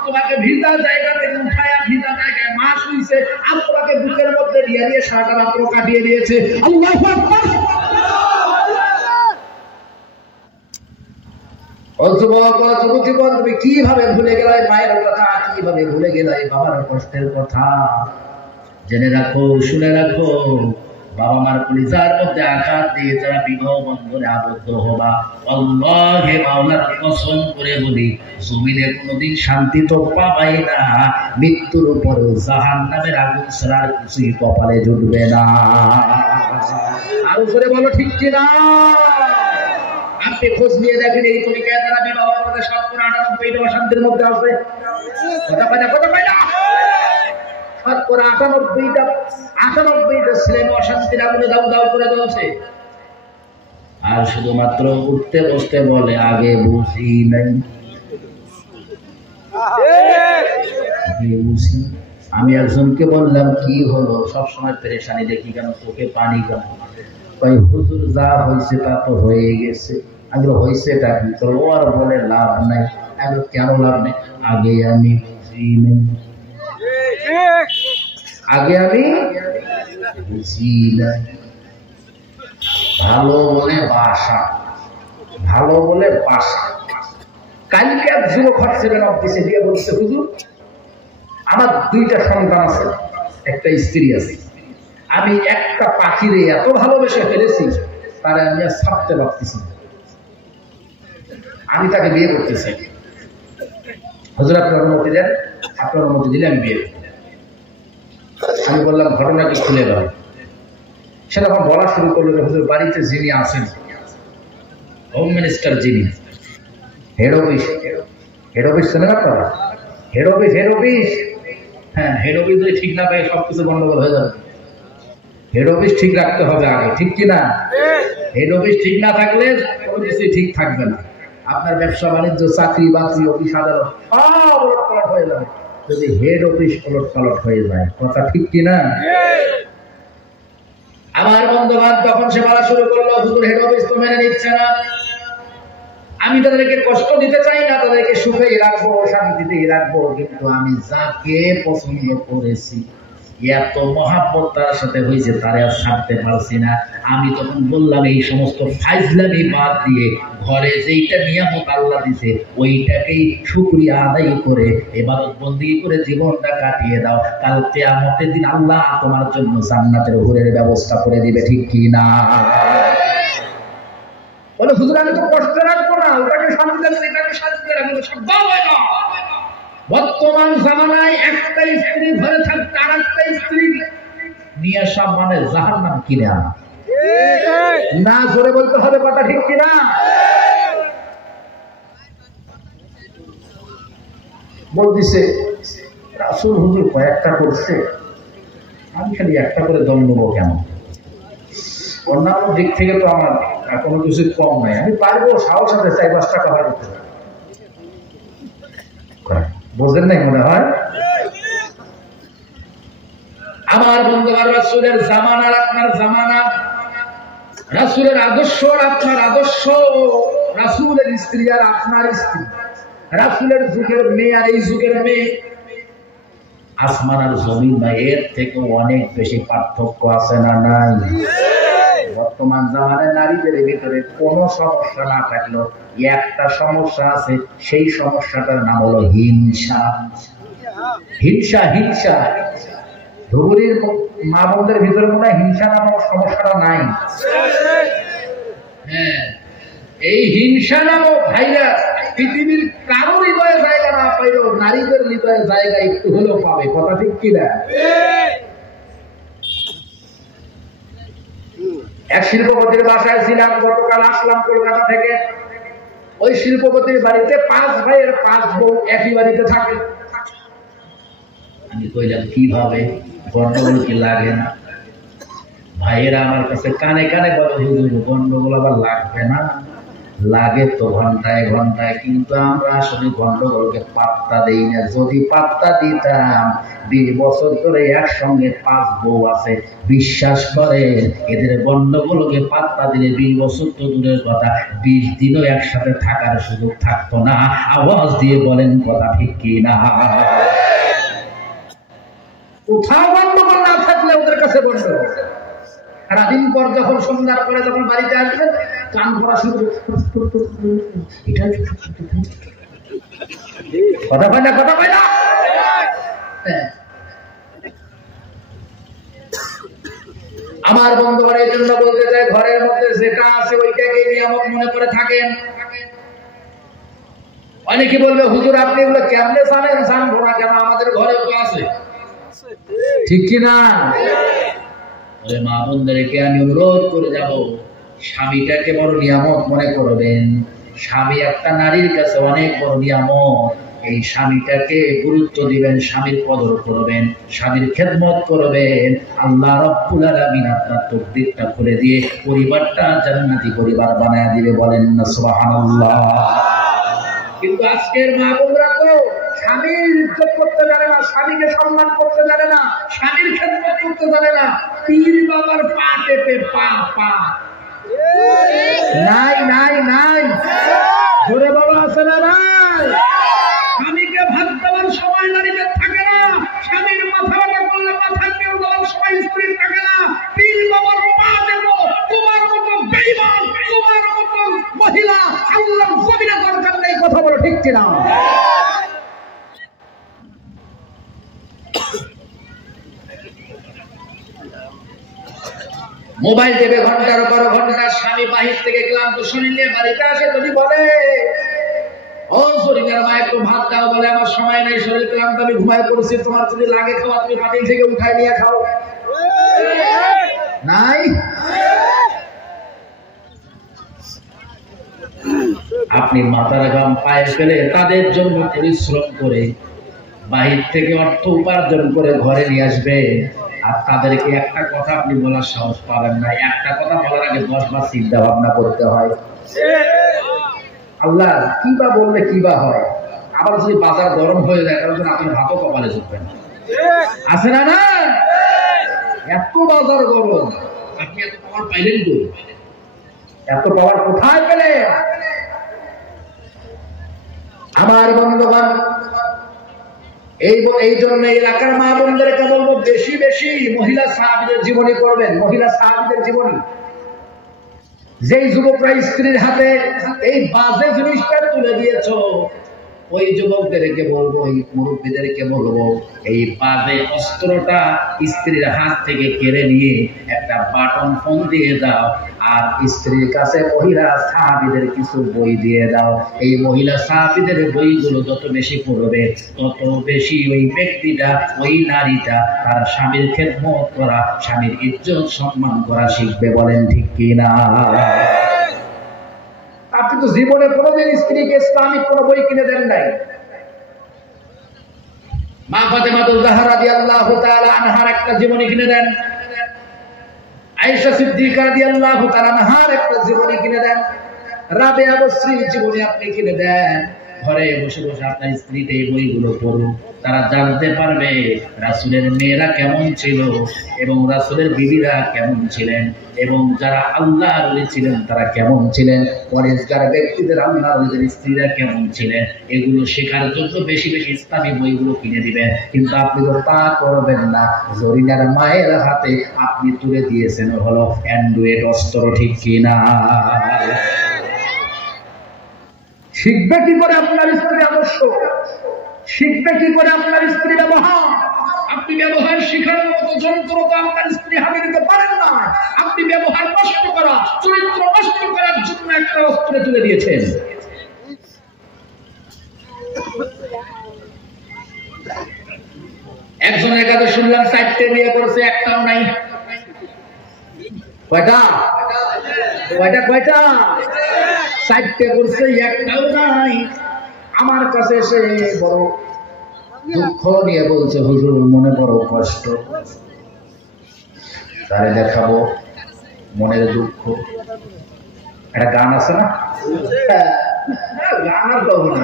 তোমাকে ভিজা জায়গা থেকে উঠায়া ভিজা জায়গায় মা শুইছে, আর তোমাকে বুকের মধ্যে দিয়ে দিয়ে সারাটা রাত্র কাটিয়ে দিয়েছে। আল্লাহু আকবার। তুমি কিভাবে ভুলে গেলে মায়ের কথা, কিভাবে ভুলে গেলে বাবার কষ্টের কথা? জেনে রাখো, শুনে রাখো, বাবা মার কলিজার মধ্যে আঘাত দিয়ে যারা বিবাহ বন্ধনে আবদ্ধ হবা, আল্লাহে মাওলার কসম করে বলি, জমিনে কোনোদিন শান্তি তো পাবাই না, মৃত্যুর উপরেও জাহান্নামের আগুন ছাড়া আর কিছুই কপালে জুটবে না। আর উপরে বলো ঠিক কিনা? আপনি খোঁজ নিয়ে দেখেন, এই তরিকায় যারা বিবাহ করবে 98% অশান্তির মধ্যে আছে। কথা পাই না? 98টা ছেলে অশান্তির আগুনে দাউ দাউ করে জ্বলছে। আর শুধুমাত্র উঠতে বসতে বলে আগে বুঝি নাই, বুঝি। আমি একজনকে বললাম কি হলো, সবসময় পেরেশানি দেখি কেন, চোখে পানি কেন? হুজুর যা হয়েছে তা তো হয়ে গেছে। আমি হয়েছে এটা কি? ও আর বলে লাভ নাই। আমি কেন লাভ নেই? আগে আমি বুঝি নাই, আগে আমি বুঝি নাই। ভালো বলে বাসা, ভালো বলে বাসা। কালকে এক যুবক হচ্ছিলেন অফিসে দিয়ে বলছে, হুজুর আমার 2টা সন্তান আছে, একটা স্ত্রী আছে, আমি একটা পাখিরে এত ভালোবেসে ফেলেছি তারা আমি আর ছাড়তে পারতেছি, আমি তাকে বিয়ে করতে চাই। হুজুর আপনার অনুমতি দেন? আপনার অনুমতি দিলে আমি বিয়ে করব। আমি বললাম ঘটনা কি খুলে দাও। সে তখন বলা শুরু করলো, হুজুর বাড়িতে যিনি আছেন, হোম মিনিস্টার যিনি, হেড অফিস শোনেন আপনারা? হেড অফিস, হ্যাঁ, হেড অফিস যদি ঠিক না পাই সবকিছু গন্ডগোল হয়ে যাবে। হেড অফিস ঠিক রাখতে হবে আগে, ঠিক কিনা? হেড অফিস ঠিক না থাকলে কোনো কিছুই ঠিক থাকবে না। আপনার ব্যবসা বাণিজ্য, চাকরি বাকরি, অফিস আদালত সব উলটপালট হয়ে যাবে যদি হেড অফিস উলটপালট হয়ে যায়। কথা ঠিক কিনা? আমার বন্ধুবান তখন সে বলা শুরু করলো, হুজুর হেড অফিস তো মেনে নিচ্ছে না, আমি তাদেরকে কষ্ট দিতে চাই না, তাদেরকে সুখেই রাখবো, শান্তিতেই রাখবো, কিন্তু আমি যাকে পছন্দ করেছি, এত মহাব্বত তার সাথে হয়েছে, তারে আর ছাড়তে পারছি না। আমি তখন বললাম, এই সমস্ত ফাইজলামি বাদ দিয়ে ঘরে যেইটা নিয়ামত আল্লাহ দিছে ওইটাকেই শুকরিয়া আদায় করে ইবাদত বন্দেগী করে জীবনটা কাটিয়ে দাও। কাল কিয়ামতের দিন আল্লাহ তোমার জন্য জান্নাতের হুরের ব্যবস্থা করে দিবে, ঠিক কি না? বলে হুজুর আমি তো কষ্ট রাখবো না, ওটাকে শান্তি রাখবো, এটাকে শান্তি রাখবো, সব হয় না। বর্তমান জামানায় একটা স্ত্রী ঘরে থাকতে আর একটা স্ত্রী নিয়ে আসা মানে জাহান্নাম কিনে আনা। না জোরে বলতে হবে, কথা ঠিক কিনা? বলতেছে রাসূল হুজুর কয়েকটা করছে, আমি খালি একটা করে দম নেবো কেন? অন্যান্য দিক থেকে তো আমার কোনো কিছু কম নাই, আমি পারবো, সাহস আছে 4-5 টাকা ভাড়া দিতে। বোঝেন নাই মনে হয়? আমার বন্ধুবার রাসূলের জামানা আর আপনার জামানা, রাসূলের আদর্শ আর আপনার আদর্শ, রাসূলের স্ত্রী আর আপনার স্ত্রী, রাসূলের যুগের মেয়ে আর এই যুগের মেয়ে, আসমান আর জমিন বা এর থেকে অনেক বেশি পার্থক্য আছে না নাই? বর্তমান জামানায় নারীদের ভিতরে কোনো সমস্যা না থাকলেও একটা সমস্যা আছে, সেই সমস্যাটার নাম হলো হিংসা। হিংসা হিংসা ধুবুরির মা বোনদের ভিতরে মনে হয় হিংসা নামক সমস্যাটা নাই। হ্যাঁ, এই হিংসা নামক ভাইরাস পৃথিবীর কারোর হৃদয়ে জায়গা না পাইলেও নারীদের হৃদয়ে জায়গা একটু হলেও পাবে। কথা ঠিক কিনা? এক শিল্পপতির বাসায় ছিলাম, গতকাল আসলাম কলকাতা থেকে। ওই শিল্পপতির বাড়িতে 5 ভাইয়ের 5 বউ একই বাড়িতে থাকে। আমি কইলাম কিভাবে, গন্ডগোল কি লাগে না? ভাইয়েরা আমার কাছে কানে কানে বলে, হুজুর গন্ডগোল আবার লাগবে না? লাগে তো ঘন্টায় ঘন্টায়, কিন্তু আমরা আসলে গন্ডগোলকে পাত্তা দেই না। যদি পাত্তা দিতাম, 20 বছর ধরে একসঙ্গে 5 বউ আছে, বিশ্বাস করে এদের গন্ডগোলকে পাত্তা দিলে 20 বছর তো দূরের কথা, 20 দিনও একসাথে থাকার সুযোগ থাকতো না। আওয়াজ দিয়ে বলেন কথা ঠিক কি না? কোথাও গন্ডগোল না থাকলে ওদের কাছে গন্ডগোল। সারাদিন পর যখন সন্ধ্যার পরে যখন বাড়িতে আসবেন, কান পড়া শুরু, কথা কয় না, কথা কয় না। আমার বন্ধুরা এই জন্য বলতে চাই, ঘরের মধ্যে যেটা আছে ওইটাকে নিয়ামত মনে করে থাকেন। অনেকে বলবে, হুজুর আপনি এগুলো কেমনে জানেন? জানবো না কেন, আমাদের ঘরে তো আছে। ঠিক কিনা? মা বোনদেরকে আমি অনুরোধ করে যাব, স্বামীটাকে বড় নিয়ামত মনে করবেন। স্বামী একটা নারীর কাছে অনেক বড় নিয়ামত। এই স্বামীটাকে গুরুত্ব দিবেন, স্বামীর কদর করবেন, স্বামীর খেদমত করবেন। আল্লাহ রাব্বুল আলামিন আপনার তকদিরটা খুলে দিয়ে পরিবারটা জান্নাতি পরিবার বানায় দিবে। বলেন না সুবহানাল্লাহ। কিন্তু আজকের মা বোনরা তো স্বামীর ইজ্জত করতে জানে না, স্বামীকে সম্মান করতে জানে না, স্বামীর খেদমত করতে জানে না। পীর বাবার পা টেপে পা পা নাই নাই নাই, জোরে বাবা আছে না নাই? স্বামীকে ভাত দেওয়ার সময় নারীদের থাকে না, স্বামীর মাথা ব্যথা করলে মাথা কেউ দেওয়ার সময় স্ত্রীর থাকে না। পীর বাবার পা দেব, তোমার মতো বেঈমান, তোমার মতো মহিলা আল্লাহর জমিনে দরকার নেই। কথা বলো ঠিক কিনা? মোবাইল টেপে ঘন্টার পর ঘন্টা, স্বামী বাহির থেকে ক্লান্ত শরীর নিয়ে বাড়িতে আসে, যদি বলে ও শরীরের মা একটু ভাত দাও, বলে আমার সময় নেই, শরীর ক্লান্ত, আমি ঘুমায় পড়েছি, তোমার যদি লাগে খাওয়া তুমি পাতিল থেকে উঠায় নিয়ে খাও। নাই? আপনি মাথার ঘাম পায়ে ফেলে তাদের জন্য পরিশ্রম করে বাহির থেকে অর্থ উপার্জন করে ঘরে নিয়ে আসবে, আর তাদেরকে একটা কথা আপনি বলার সাহস পাবেন না। একটা কথা বলার আগে 10 বার চিন্তা ভাবনা করতে হয়। আল্লাহ কিবা বললে কিবা হয়। আবার যদি বাজার গরম হয়ে যায়, কারণ আপনার ভাতও কপালে চুকবে না। আছে না? না, এত বাজার গরম, আপনি এত পাওয়ার পাইলেন তো? এত পাওয়ার কোথায় পেলে? আমার বন্ধুগণ, এই জন্য এলাকার মা বোনদেরকে বলবো, বেশি বেশি মহিলা সাহাবীদের জীবনী পড়বেন। মহিলা সাহাবীদের জীবনী, যেই যুবকরা স্ত্রীর হাতে এই বাজে জিনিসটা তুলে দিয়েছ, ওই যুবকদেরকে বলবো, ওই মুরব্বীদেরকে বলবো, এই বাজে অস্ত্রটা স্ত্রীর হাত থেকে কেড়ে নিয়ে একটা বাটন ফোন দিয়ে দাও, আর স্ত্রীর কাছে মহিলা সাহাবীদের কিছু বই দিয়ে দাও। এই মহিলা সাহাবীদের বইগুলো যত বেশি পড়বে, তত বেশি ওই ব্যক্তিটা, ওই নারীটা তার স্বামীর খেদমত করা, স্বামীর ইজ্জত সম্মান করা শিখবে। বলেন ঠিক কিনা? আপনি তো জীবনে কোনোদিন স্ত্রীকে ইসলামিক কোনো বই কিনে দেন নাই। মা ফাতেমাতুল জাহরা রাদিয়াল্লাহু তাআলা আনহার একটা জীবনী কিনে দেন, আয়েশা সিদ্দিকা রাদিয়াল্লাহু তাআলা আনহার একটা জীবনী কিনে দেন, রাবেয়া বসরীর জীবনী আপনি কিনে দেন, ঘরে বসে বসে আপনার স্ত্রীকে এই বইগুলো পড়ুন, তারা জানতে পারবে রাসূলের মেয়েরা কেমন ছিল এবং রাসূলের বিবিরা কেমন ছিলেন এবং যারা আল্লাহর ওলি ছিলেন তারা কেমন ছিলেন, পরেশগার ব্যক্তিদের আল্লাহর ওলিদের স্ত্রীরা কেমন ছিলেন। এগুলো শেখার জন্য বেশি বেশি ইসলামী বইগুলো কিনে দিবেন, কিন্তু আপনি তো তা করবেন না। জরিনার মায়ের হাতে আপনি তুলে দিয়েছেন হলো অ্যান্ড্রয়েড অস্ত্র, ঠিক কিনা? শিখবে কি করে আপনার স্ত্রী আদর্শ? শিখবে কি করে আপনার স্ত্রী ব্যবহার? আপনি ব্যবহার শিখানোর মতো যন্ত্র তো আপনার স্ত্রী হাতে দিতে পারেন না। আপনি ব্যবহার নষ্ট করা, চরিত্র নষ্ট করার জন্য একটা অস্ত্র তুলে দিয়েছেন। একজনের কাছে শুনলাম 4টে বিয়ে করেছে, একটাও নাই। কয়টা? 4টে করছে, একটাও নাই। আমার কাছে এসে বড় দুঃখ নিয়ে বলছে, হুজুর মনে বড় কষ্ট, তারে দেখাবো মনের দুঃখ। একটা গান আছে না, গান আর পাবো না,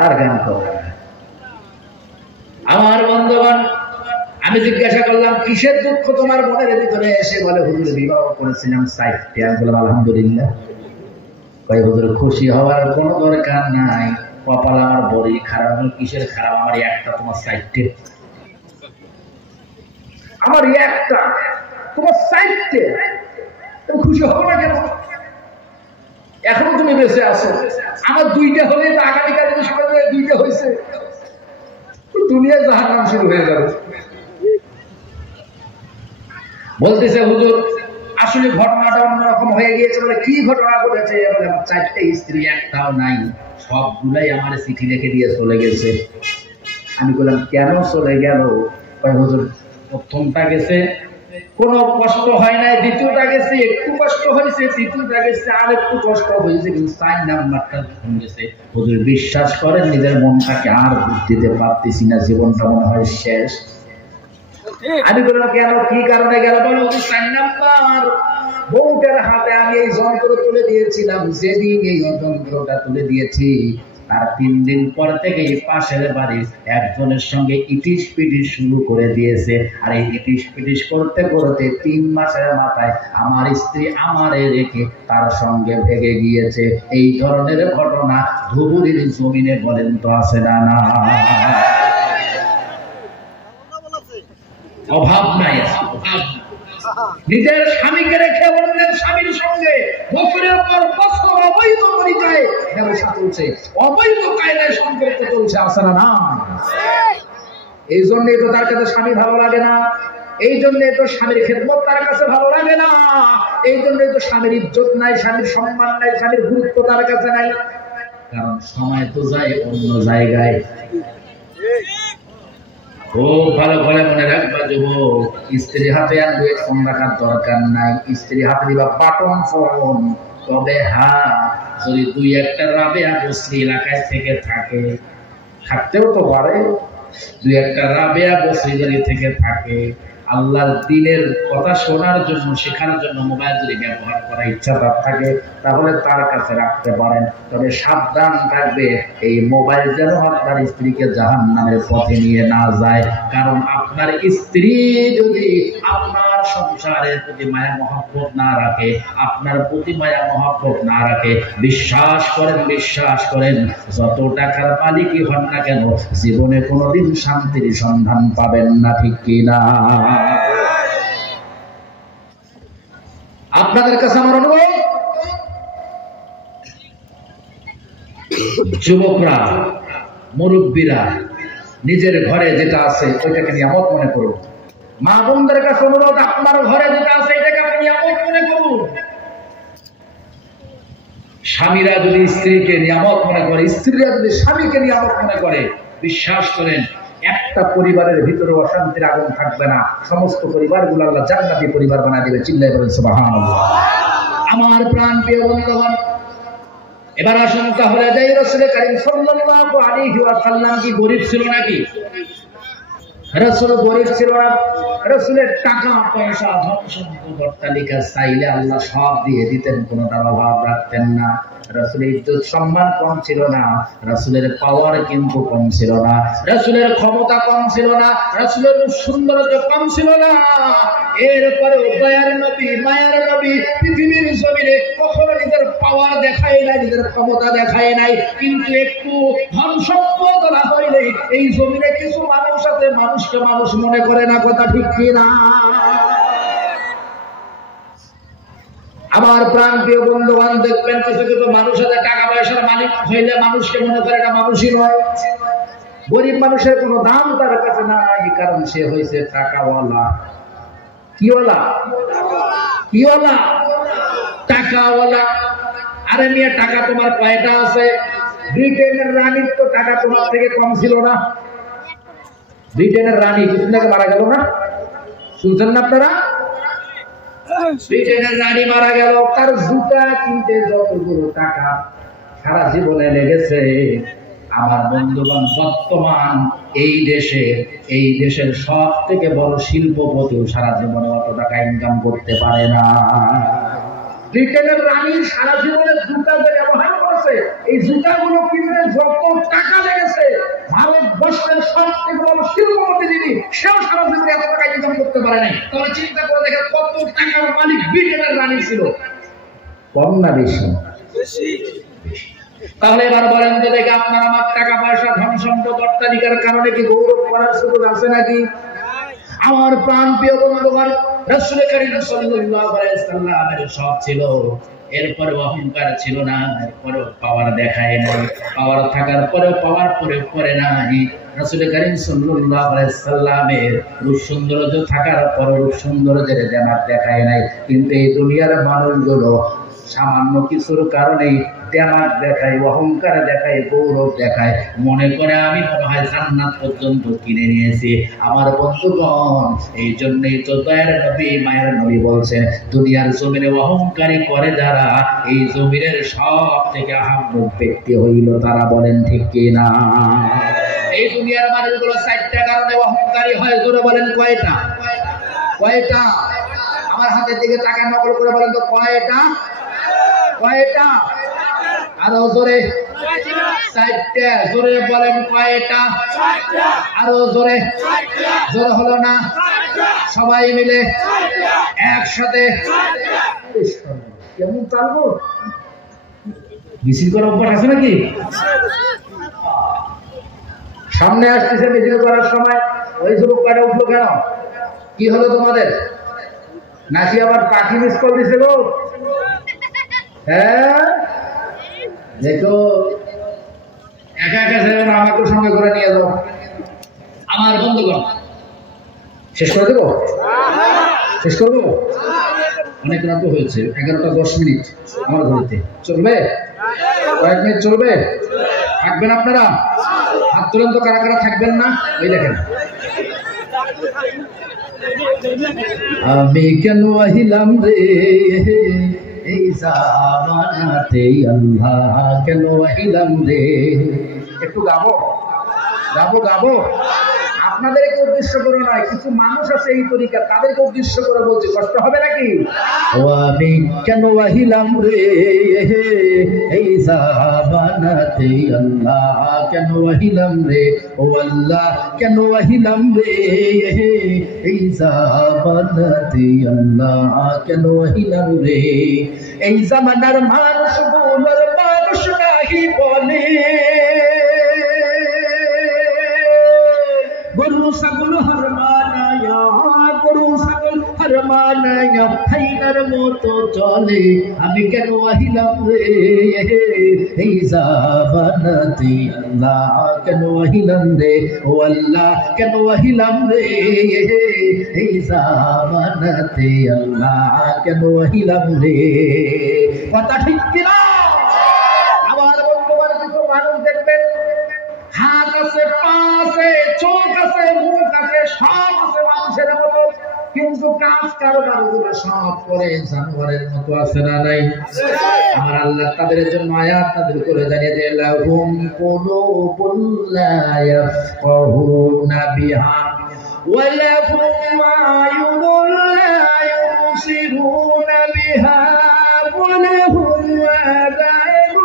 আর গান পাবো না। আমার বন্ধুগণ, আমি জিজ্ঞাসা করলাম কিসের দুঃখ তোমার মনের ভিতরে? এসে বলে হুজুর বিবাহ করেছিলাম 4টে। আমি বললাম আলহামদুলিল্লাহ। কই হুজুর খুশি হওয়ার কোনো দরকার নাই, কপাল আমার বড়ই খারাপ। কিসের খারাপ? আমার একটা, তোমার 4টে। আমার একটা, তোমার 4টে। তুমি খুশি হবো না কেন? এখনো তুমি বেঁচে আছো। আমার 2টে হলে তো আগামীকাল শোনা যায় 2টে হয়েছে, দুনিয়ায় জাহান্নাম শুরু হয়ে যাবে। বলতেছে হুজুর আসলে ঘটনাটা অন্যরকম হয়ে গিয়েছে। বলে কি ঘটনা ঘটেছে? বলে আমার 4টে স্ত্রী, একটাও নাই, সবগুলাই আমার চিঠি রেখে দিয়ে চলে গেছে। আমি বললাম কেন চলে গেল? হুজুর প্রথমটা গেছে কোনো কষ্ট হয় নাই, দ্বিতীয়টা গেছে একটু কষ্ট হয়েছে, তৃতীয়টা গেছে আর একটু কষ্ট হয়েছে, কিন্তু 4 নাম্বারটা যখন গেছে হুজুর বিশ্বাস করেন নিজের মনটাকে আর দিতে পারতেছি না, জীবনটা মনে হয় শেষ। আমি বললাম কেন, কি কারণে গেল? বলো 4 নাম্বার বউটার হাতে আমি এই যন্ত্র তুলে দিয়েছিলাম। যেদিন এই যন্ত্রটা তুলে দিয়েছি তার 3 দিন পর থেকে পাশের বাড়ির একজনের সঙ্গে ইটিস পিটিস শুরু করে দিয়েছে। আর এই ইটিস পিটিস করতে করতে 3 মাসের মাথায় আমার স্ত্রী আমারে রেখে তার সঙ্গে ভেগে গিয়েছে। এই ধরনের ঘটনা ধুবুরির জমিনে বলেন তো আছে না? না, অভাব নাই, অভাব। নিজের স্বামীকে রেখে অন্যের স্বামীর সঙ্গে বছরের পর বছর অবৈধ তরিকায় ব্যবসা চলছে, অবৈধ কায়দায় সম্পর্ক চলছে, আছে না? না। এই জন্যই তো তার কাছে স্বামী ভালো লাগে না, এই জন্যই তো স্বামীর খেদমত তার কাছে ভালো লাগে না, এই জন্যই তো স্বামীর ইজ্জত নাই, স্বামীর সম্মান নাই, স্বামীর গুরুত্ব তার কাছে নাই। কারণ সময় তো যায় অন্য জায়গায়। খুব ভালো করে মনে রাখবা যুবক, স্ত্রী হাতে অ্যান্ড্রয়েড ফোন রাখার দরকার নাই, স্ত্রী হাতে দিবা বাটন ফোন। তবে হ্যাঁ, যদি 2-1টা রাবেয়া বস্তি এলাকায় থেকে থাকে, থাকতেও তো পারে, 2-1টা রাবেয়া বস্তি যদি থেকে থাকে, আল্লাহর দ্বীনের কথা শোনার জন্য, শেখার জন্য মোবাইল যদি ব্যবহার করার ইচ্ছা তার থাকে তাহলে তার কাছে রাখতে পারেন। তবে সাবধান থাকবে এই মোবাইল যেন আপনার স্ত্রীকে জাহান্নামের পথে নিয়ে না যায়। কারণ আপনার স্ত্রী যদি আপনার সংসারের প্রতি মায়া মহব্বত না রাখে, আপনার প্রতি মায়া মহব্বত না রাখে, বিশ্বাস করেন যত টাকার মালিকই হন না কেন জীবনে কোনোদিন শান্তির সন্ধান পাবেন না, ঠিক কিনা? আপনাদের কাছে আমার অনুরোধ, যুবকরা, মুরব্বীরা নিজের ঘরে যেটা আছে ওইটাকে নিয়ামত মনে করুন। মা বোনদের কাছে অনুরোধ, আপনার ঘরে যেটা আছে এটাকে আপনি নিয়ামত মনে করুন। স্বামীরা যদি স্ত্রীকে নিয়ামত মনে করে, স্ত্রীরা যদি স্বামীকে নিয়ামত মনে করে, বিশ্বাস করেন একটা পরিবারের ভিতরে অশান্তির আগুন থাকবে না, সমস্ত পরিবারগুলো আল্লাহ জান্নাতি পরিবার বানায় দিবে। চিল্লায় বলেন সুবহানাল্লাহ। আমার প্রাণ প্রিয় বন্ধুগণ, এবার আসুন তাহলে যাই, রাসূল কারীম সাল্লাল্লাহু আলাইহি ওয়াসাল্লাম কি গরীব ছিল নাকি? রাসূল গরীব ছিল না। রাসূলের টাকা পয়সা ধন সম্পদ অট্টালিকা চাইলে আল্লাহ সব দিয়ে দিতেন, কোনোটার অভাব রাখতেন না। রাসূলের ইজ্জত সম্মান কম ছিল না, রাসূলের পাওয়ার কিন্তু কম ছিল না, রাসূলের ক্ষমতা কম ছিল না, রাসূলের সৌন্দর্য কম ছিল না। এরপরে দয়ার নবী, মায়ার নবী পৃথিবীর জমিনে কখনো নিজের পাওয়ার দেখায় নাই, নিজের ক্ষমতা দেখায় নাই, কিন্তু একটু ধন সম্পদ না হইলে এই জমিনে কিছু মানুষ আছে, মানুষকে মানুষ মনে করে না। কথা ঠিক কিনা? আমার প্রাণ প্রিয় বন্ধুবান, দেখবেন কিছু কিছু মানুষ আছে টাকা পয়সার মালিক হইলে মানুষকে মনে করে না, মানুষই নয়। গরিব মানুষের কোনো দাম তার কাছে নাই, কারণ সে হয়েছে টাকাওয়ালা। কিওয়ালা? কিওয়ালা? টাকাওয়ালা। আরে মেয়ে, টাকা তোমার কয়টা আছে? ব্রিটেনের রানীর তো টাকা তোমার থেকে কম ছিল না। ব্রিটেনের রানী কিছুদিন আগে মারা গেল না, শুনছেন না আপনারা? ব্রিটেনের রানী মারা গেল, তার জুতা কিনতে যতগুলো টাকা সারা জীবনে লেগেছে, আমার বন্ধুগণ বর্তমান এই দেশের সব থেকে বড় শিল্পপতিও সারা জীবনে অত টাকা ইনকাম করতে পারে না। ব্রিটেনের রানী সারা জীবনে জুতা যে ব্যবহার করেছে, এই জুতাগুলো কিনতে যত টাকা লেগেছে, ভারতবর্ষের সব থেকে বড় শিল্পপতি যিনি, সেও সারা জীবনে এত টাকা ইনকাম করতে পারে নাই। তাহলে চিন্তা করে দেখেন কত টাকার মালিক ব্রিটেনের রানী ছিল। কম না বেশি? তাহলে এবার বলেন যে দেখে আপনার আমার টাকা পয়সা ধন সম্পদ অট্টালিকার কারণে কি গৌরব করার সুযোগ আছে নাকি? আমার প্রাণ প্রিয় বন্ধুগণ, রাসূল করিম সাল্লাল্লাহু আলাইহি ওয়াসাল্লামের সব ছিল, এরপরে অহংকার ছিল না, এরপরে পাওয়ার দেখায় নাই, পাওয়ার থাকার পরে পাওয়ার প্রয়োগ করে নাই। রাসূল করিম সাল্লাল্লাহু আলাইহি ওয়াসাল্লামের রূপ সৌন্দর্য থাকার পরে রূপ সৌন্দর্যের দেমাক দেখায় নাই। কিন্তু এই দুনিয়ার মানুষগুলো সামান্য কিছুর কারণে দেমাক দেখায়, অহংকার দেখায়, গৌরব দেখায়, মনে করে আমি মনে হয় জান্নাত পর্যন্ত কিনে নিয়েছি। আমার বন্ধুগণ, এই জন্যই তো দয়ার নবী, মায়ের নবী বলছেন, দুনিয়ার জমিনে অহংকারী করে যারা, এই জমিনের সব থেকে আহাম্মক ব্যক্তি হইল তারা। বলেন ঠিক কিনা? এই দুনিয়ার মানুষগুলো 4টা কারণে অহংকারী হয়। জোরে বলেন কয়টা? কয়টা? আমার হাতের দিকে টাকা নকল করে বলেন তো কয়টা? কয়টা? আরো জোরে? 4টা। জোরে বলেন কয়টা? আরো জোরে? জোরে হলো না? সবাই মিলে একসাথে কেমন চালবো? মিছিল করার অভ্যাস আছে নাকি? সামনে আসতেছে মিছিল করার সময়, ওই যুবক কয়টা উঠলো কেন? কি হলো তোমাদের? নাকি আবার পাখি মিস কল দিছে গো? হ্যাঁ, দেখো একা একা যাবে না, আমাকে সঙ্গে করে নিয়ে যাও। আমার বন্ধুগণ, শেষ করে দেবো? শেষ করবো? অনেক রাত হয়েছে, 11টা 10 মিনিট আমার ঘড়িতে। চলবে? কয়েক মিনিট চলবে? থাকবেন আপনারা? হাত তুলেন তো কারা কারা থাকবেন না। ওই দেখেন, আমি কেন আহিলাম রে এই জামানাতে, আল্লাহ কেন আহিলাম রে। একটু গাবো গাবো গাবো। আপনাদেরকে উদ্দেশ্য করে নয়, কিছু মানুষ আছে এই তরিকা, তাদেরকে উদ্দেশ্য করে বলছি, কষ্ট হবে নাকি? ও আমি কেন আহিলাম রে এই জামানাতে, আল্লাহ কেন আহিলাম রে, ও আল্লাহ কেন আহিলাম রে এই জামানাতে, আল্লাহ কেন আহিলাম রে। এই জামানার মানুষ বলার মানুষ নাহি বলে, গরু ছাগল হার মানায়া, গরু ছাগল হার মানায়া হাইনার মতো চলে। আমি কেন আহিলাম রে এই জামানাতে, আল্লাহ কেন আহিলাম রে, ও আল্লাহ কেন আহিলাম রে এই জামানাতে, আল্লাহ কেন আহিলাম রে। কথা ঠিক কিনা? আমার বর্তমান কিছু মানুষ দেখবেন, হাত আছে, পা আছে, চোখ আছে, মুখ আছে, সব আছে মানুষের মতো, কিন্তু কাজ কারবার গুলো সব করে জানোয়ারের মতো আছে না নাই? আমার আল্লাহ তাদের জন্য আয়াত নাযিল করে জানিয়ে দিলেন, লাহুম কুলুবুন লা ইয়াফকাহুনা বিহা ওয়া লাহুম আ'য়ুনুন লা ইউবসিরুনা বিহা ওয়া লাহুম আযানুন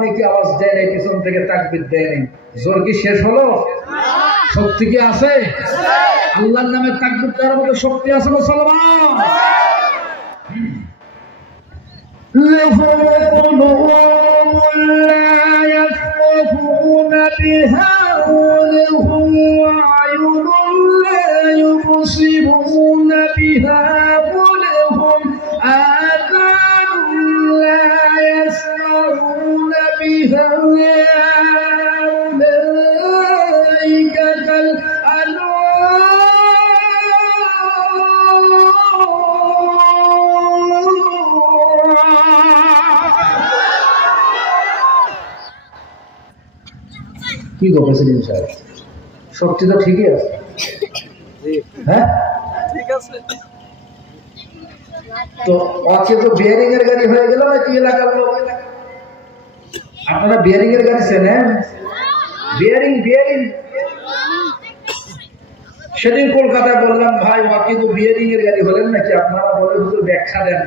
মানে কি আওয়াজ দেয় নাই, পিছন থেকে তাকবীর দেয় নাই, জোর কি শেষ হলো? শক্তি কি আছে? আল্লাহর নামে তাকবীর দেওয়ার মতো শক্তি আছে মুসলমান? لهم قلوب لا يفقهون بها ولهم أعين لا يبصرون بها ولهم آذان لا يسمعون بها أولئك কি গো প্রেসিডেন্ট সাহেব, শক্তি তো ঠিকই আছে, হ্যাঁ ঠিক আছে। তো আজকে তো বিয়ারিং এর গাড়ি হয়ে গেল নাকি এলাকার লোক? আপনারা বিয়ারিং এর গাড়ি চেনেন? বিয়ারিং বিয়ারিং সেদিন কলকাতায় বললাম ভাই ওয়াকি তো বিয়ারিং এর গাড়ি হলেন নাকি? আপনারা বলে হুজুর ব্যাখ্যা দেন।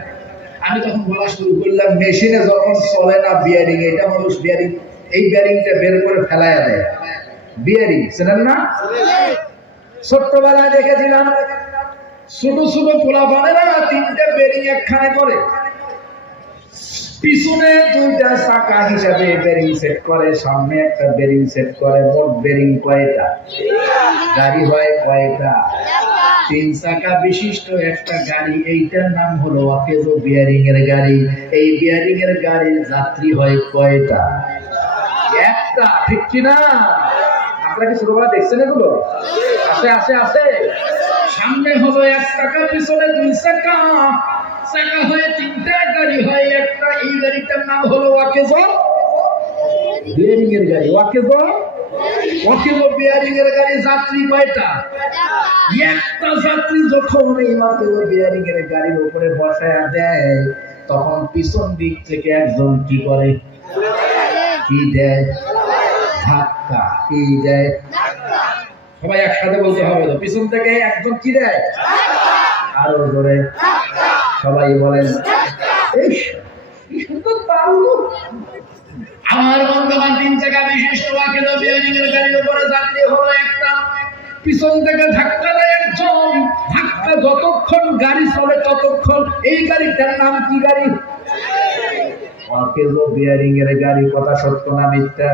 আমি তখন বলা শুরু করলাম, মেশিনে যখন চলে না বিয়ারিং, এটা মানুষ বিয়ারিং, এই বিয়ারিংটা বের করে ফেলাইয়া দেয়। বিয়ারিং চেনেন না? ছোট্টবেলায় দেখেছিলাম ছোট ছোট পোলাপানেরা তিনটা বেরিং একখানে করে, পিছনে দুইটা চাকা হিসাবে বেরিং সেট করে, সামনে একটা বেরিং সেট করে। মোট বেরিং কয়টা? গাড়ি হয় কয়টা? 3 চাকা বিশিষ্ট একটা গাড়ি। এইটার নাম হলো ওয়াকেজো বিয়ারিং এর গাড়ি। এই বিয়ারিং এর গাড়ির যাত্রী হয় কয়টা? একটা, ঠিক কিনা? আপনারা কি ছোটবেলা দেখছেন এগুলো? আছে আছে আছে। সামনে হলো 1 চাকা, পিছনে 2 চাকা, চাকা হয়ে 3টা, গাড়ি হয় একটা। এই গাড়িটার নাম হলো ওয়াকেজো বিয়ারিং এর গাড়ি। ওয়াকেজো বিয়ারিং এর গাড়ি যাত্রী কয়টা? একটা যাত্রী যখন এই ওয়াকেজো বিয়ারিং এর গাড়ির উপরে বসায়া দেয়, তখন পিছন দিক থেকে একজন কি করে? কি দেয়? ধাক্কা। কি দেয়? সবাই একসাথে বলতে হবে তো। পিছন থেকে একজন কি দেয়? আরো জোরে সবাই বলেন। আমার বন্ধুবান 3 চাকা বিশিষ্ট ওয়াকেজো বিয়ারিং এর গাড়ির উপরে যাত্রী হলো একটা, পিছন থেকে ধাক্কা দেয় একজন। ধাক্কা যতক্ষণ গাড়ি চলে ততক্ষণ এই গাড়িটার নাম কি গাড়ি? ওয়াকেজো বিয়ারিং এর গাড়ি। কথা সত্য না মিথ্যা?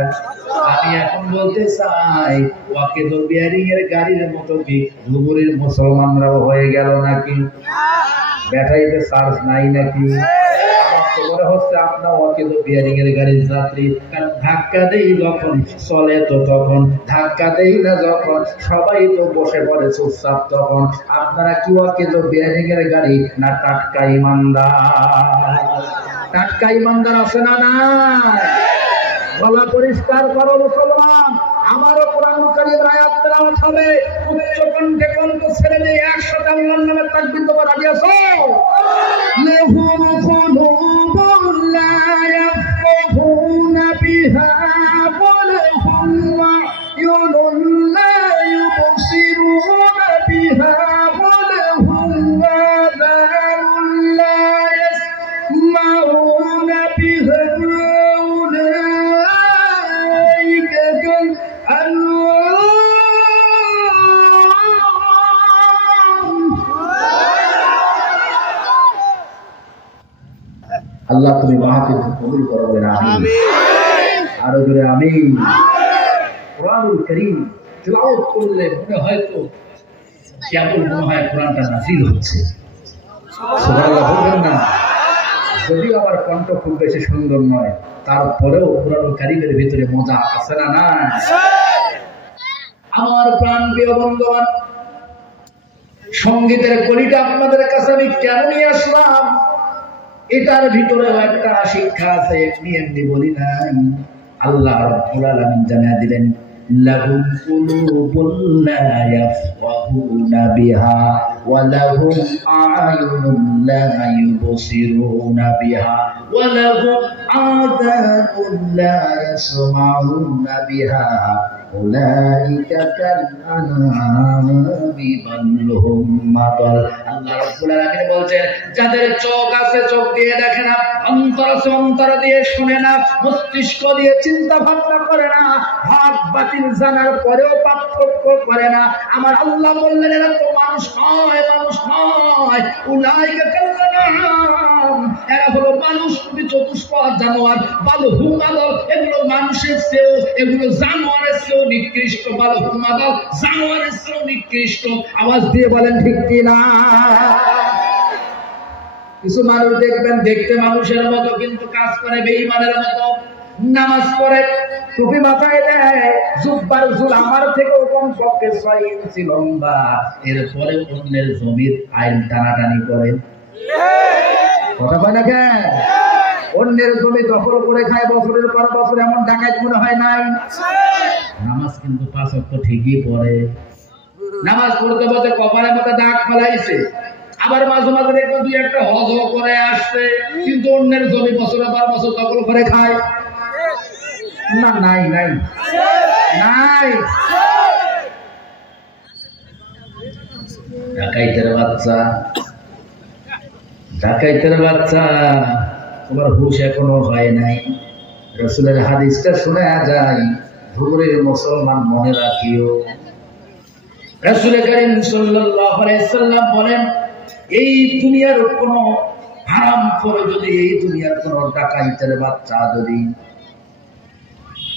আমি এখন বলতে চাই, ওয়াকেজো বিয়ারিং এর গাড়ির মতো কি ধুবুরির মুসলমানরাও হয়ে গেল নাকি? ব্যাটারিতে চার্জ নাই নাকি? মনে হচ্ছে আপনার ওয়াকেজো বিয়ারিং এর গাড়ির যাত্রী। কারণ ধাক্কা দেই যখন চলে তো তখন, ধাক্কা দেই না যখন সবাই তো বসে পড়ে চুপচাপ তখন। আপনারা কি ওয়াকেজো বিয়ারিং এর গাড়ি না টাটকা ইমানদার? টাটকা ইমানদার আছে না নাই? গলা পরিষ্কার করো মুসলমান। আমারও কোরআন কারীমের আয়াত তেলাওয়াত হবে, উচ্চ কণ্ঠে কণ্ঠ ছেড়ে দিয়ে একসাথে আল্লাহর নামে তাকবীর দেওয়ার রাজি আছো? লাহুম কুলুবুন লা ইয়াফকাহুনা বিহা ওয়া লাহুম আ'য়ুনুন লা ইউবসিরুনা বিহা ওয়া লাহুম আযানুন লা ইয়াসমাউনা বিহা আল্লাহ তুমি মাহফিল কবুল করো বলেন আমিন। আরো জোরে আমিন। কোরআনুল কারীম তেলাওয়াত করলে মনে হয় তো কেমন মনে হয় কোরআনটা নাযিল হচ্ছে। সুবহানাল্লাহ বলবেন না? যদিও আমার কণ্ঠ খুব বেশি সুন্দর নয়, তারপরেও কোরআনুল কারীমের ভিতরে মজা আছে না না? আমার প্রাণ প্রিয় বন্ধুগণ, সঙ্গীতের কলিটা আপনাদের কাছে আমি কেন নিয়ে আসলাম? এটার ভিতরে একটা শিক্ষা আছে, এমনি বলি নাই। আল্লাহ রাব্বুল আলামিন জানিয়ে দিলেন, লাহুম কুলুবুন লা ইয়াফকাহুনা বিহা ওয়ালাহুম আ'য়ুনুন লা ইউবসিরুনা বিহা ওয়ালাহুম আযানুন লা ইয়াসমাউনা বিহা উলাইকা কাল আনআমি বাল হুম আদাল। আল্লাহ রাব্বুল আলামিন বলছেন, যাদের চোখ আছে চোখ দিয়ে দেখে না, অন্তর আছে অন্তর দিয়ে শুনে না, মস্তিষ্ক দিয়ে চিন্তা ভাবনা করে না, হক বাতিল জানার পরেও পার্থক্য করে না, আমার আল্লাহ বললেন এরা তো মানুষ নয়, মানুষ নয়। উলাইকা কাল আনআম, এরা হলো মানুষ রূপী চতুষ্পদ জানোয়ার। বাল হুম আদাল, এগুলো মানুষের চেয়েও, এগুলো জানোয়ারের চেয়েও নিকৃষ্ট। বাল হুম আদাল, জানোয়ারের চেয়েও নিকৃষ্ট। আওয়াজ দিয়ে বলেন ঠিক কিনা? কিছু মানুষ দেখবেন দেখতে মানুষের মতো, কিন্তু কাজ করে বেঈমানের মতো। নামাজ পড়ে, টুপি মাথায় দেয়, জুব্বার ঝুল আমার থেকেও কমপক্ষে 6 ইঞ্চি লম্বা, এরপরে অন্যের জমির আইন টানাটানি করে। কথা কয় না কেন? অন্যের জমি দখল করে খায় বছরের পর বছর, এমন ডাকাত মনে হয় নাই? নামাজ কিন্তু 5 ওয়াক্ত ঠিকই পড়ে। নামাজ পড়তে পড়তে কপালের মধ্যে দাগ ফেলাইছে, আবার মাঝে মাঝে দেখবেন 2-1টা হজ করে আসছে, কিন্তু অন্যের জমি বছরের পর বছর দখল করে খায় না? নাই নাই নাই। ডাকাইতের বাচ্চা, ডাকাইতের বাচ্চা, তোমার হুঁশ এখনো হয় নাই। রাসূলের হাদিসটা শুনে যায়, ধুবুরের মুসলমান মনে রাখিও। রাসূল করিম সাল্লাল্লাহু আলাইহি সাল্লাম বলেন, এই দুনিয়ার কোন হারাম করে যদি, এই দুনিয়ার কোন ডাকাইতের বাচ্চা যদি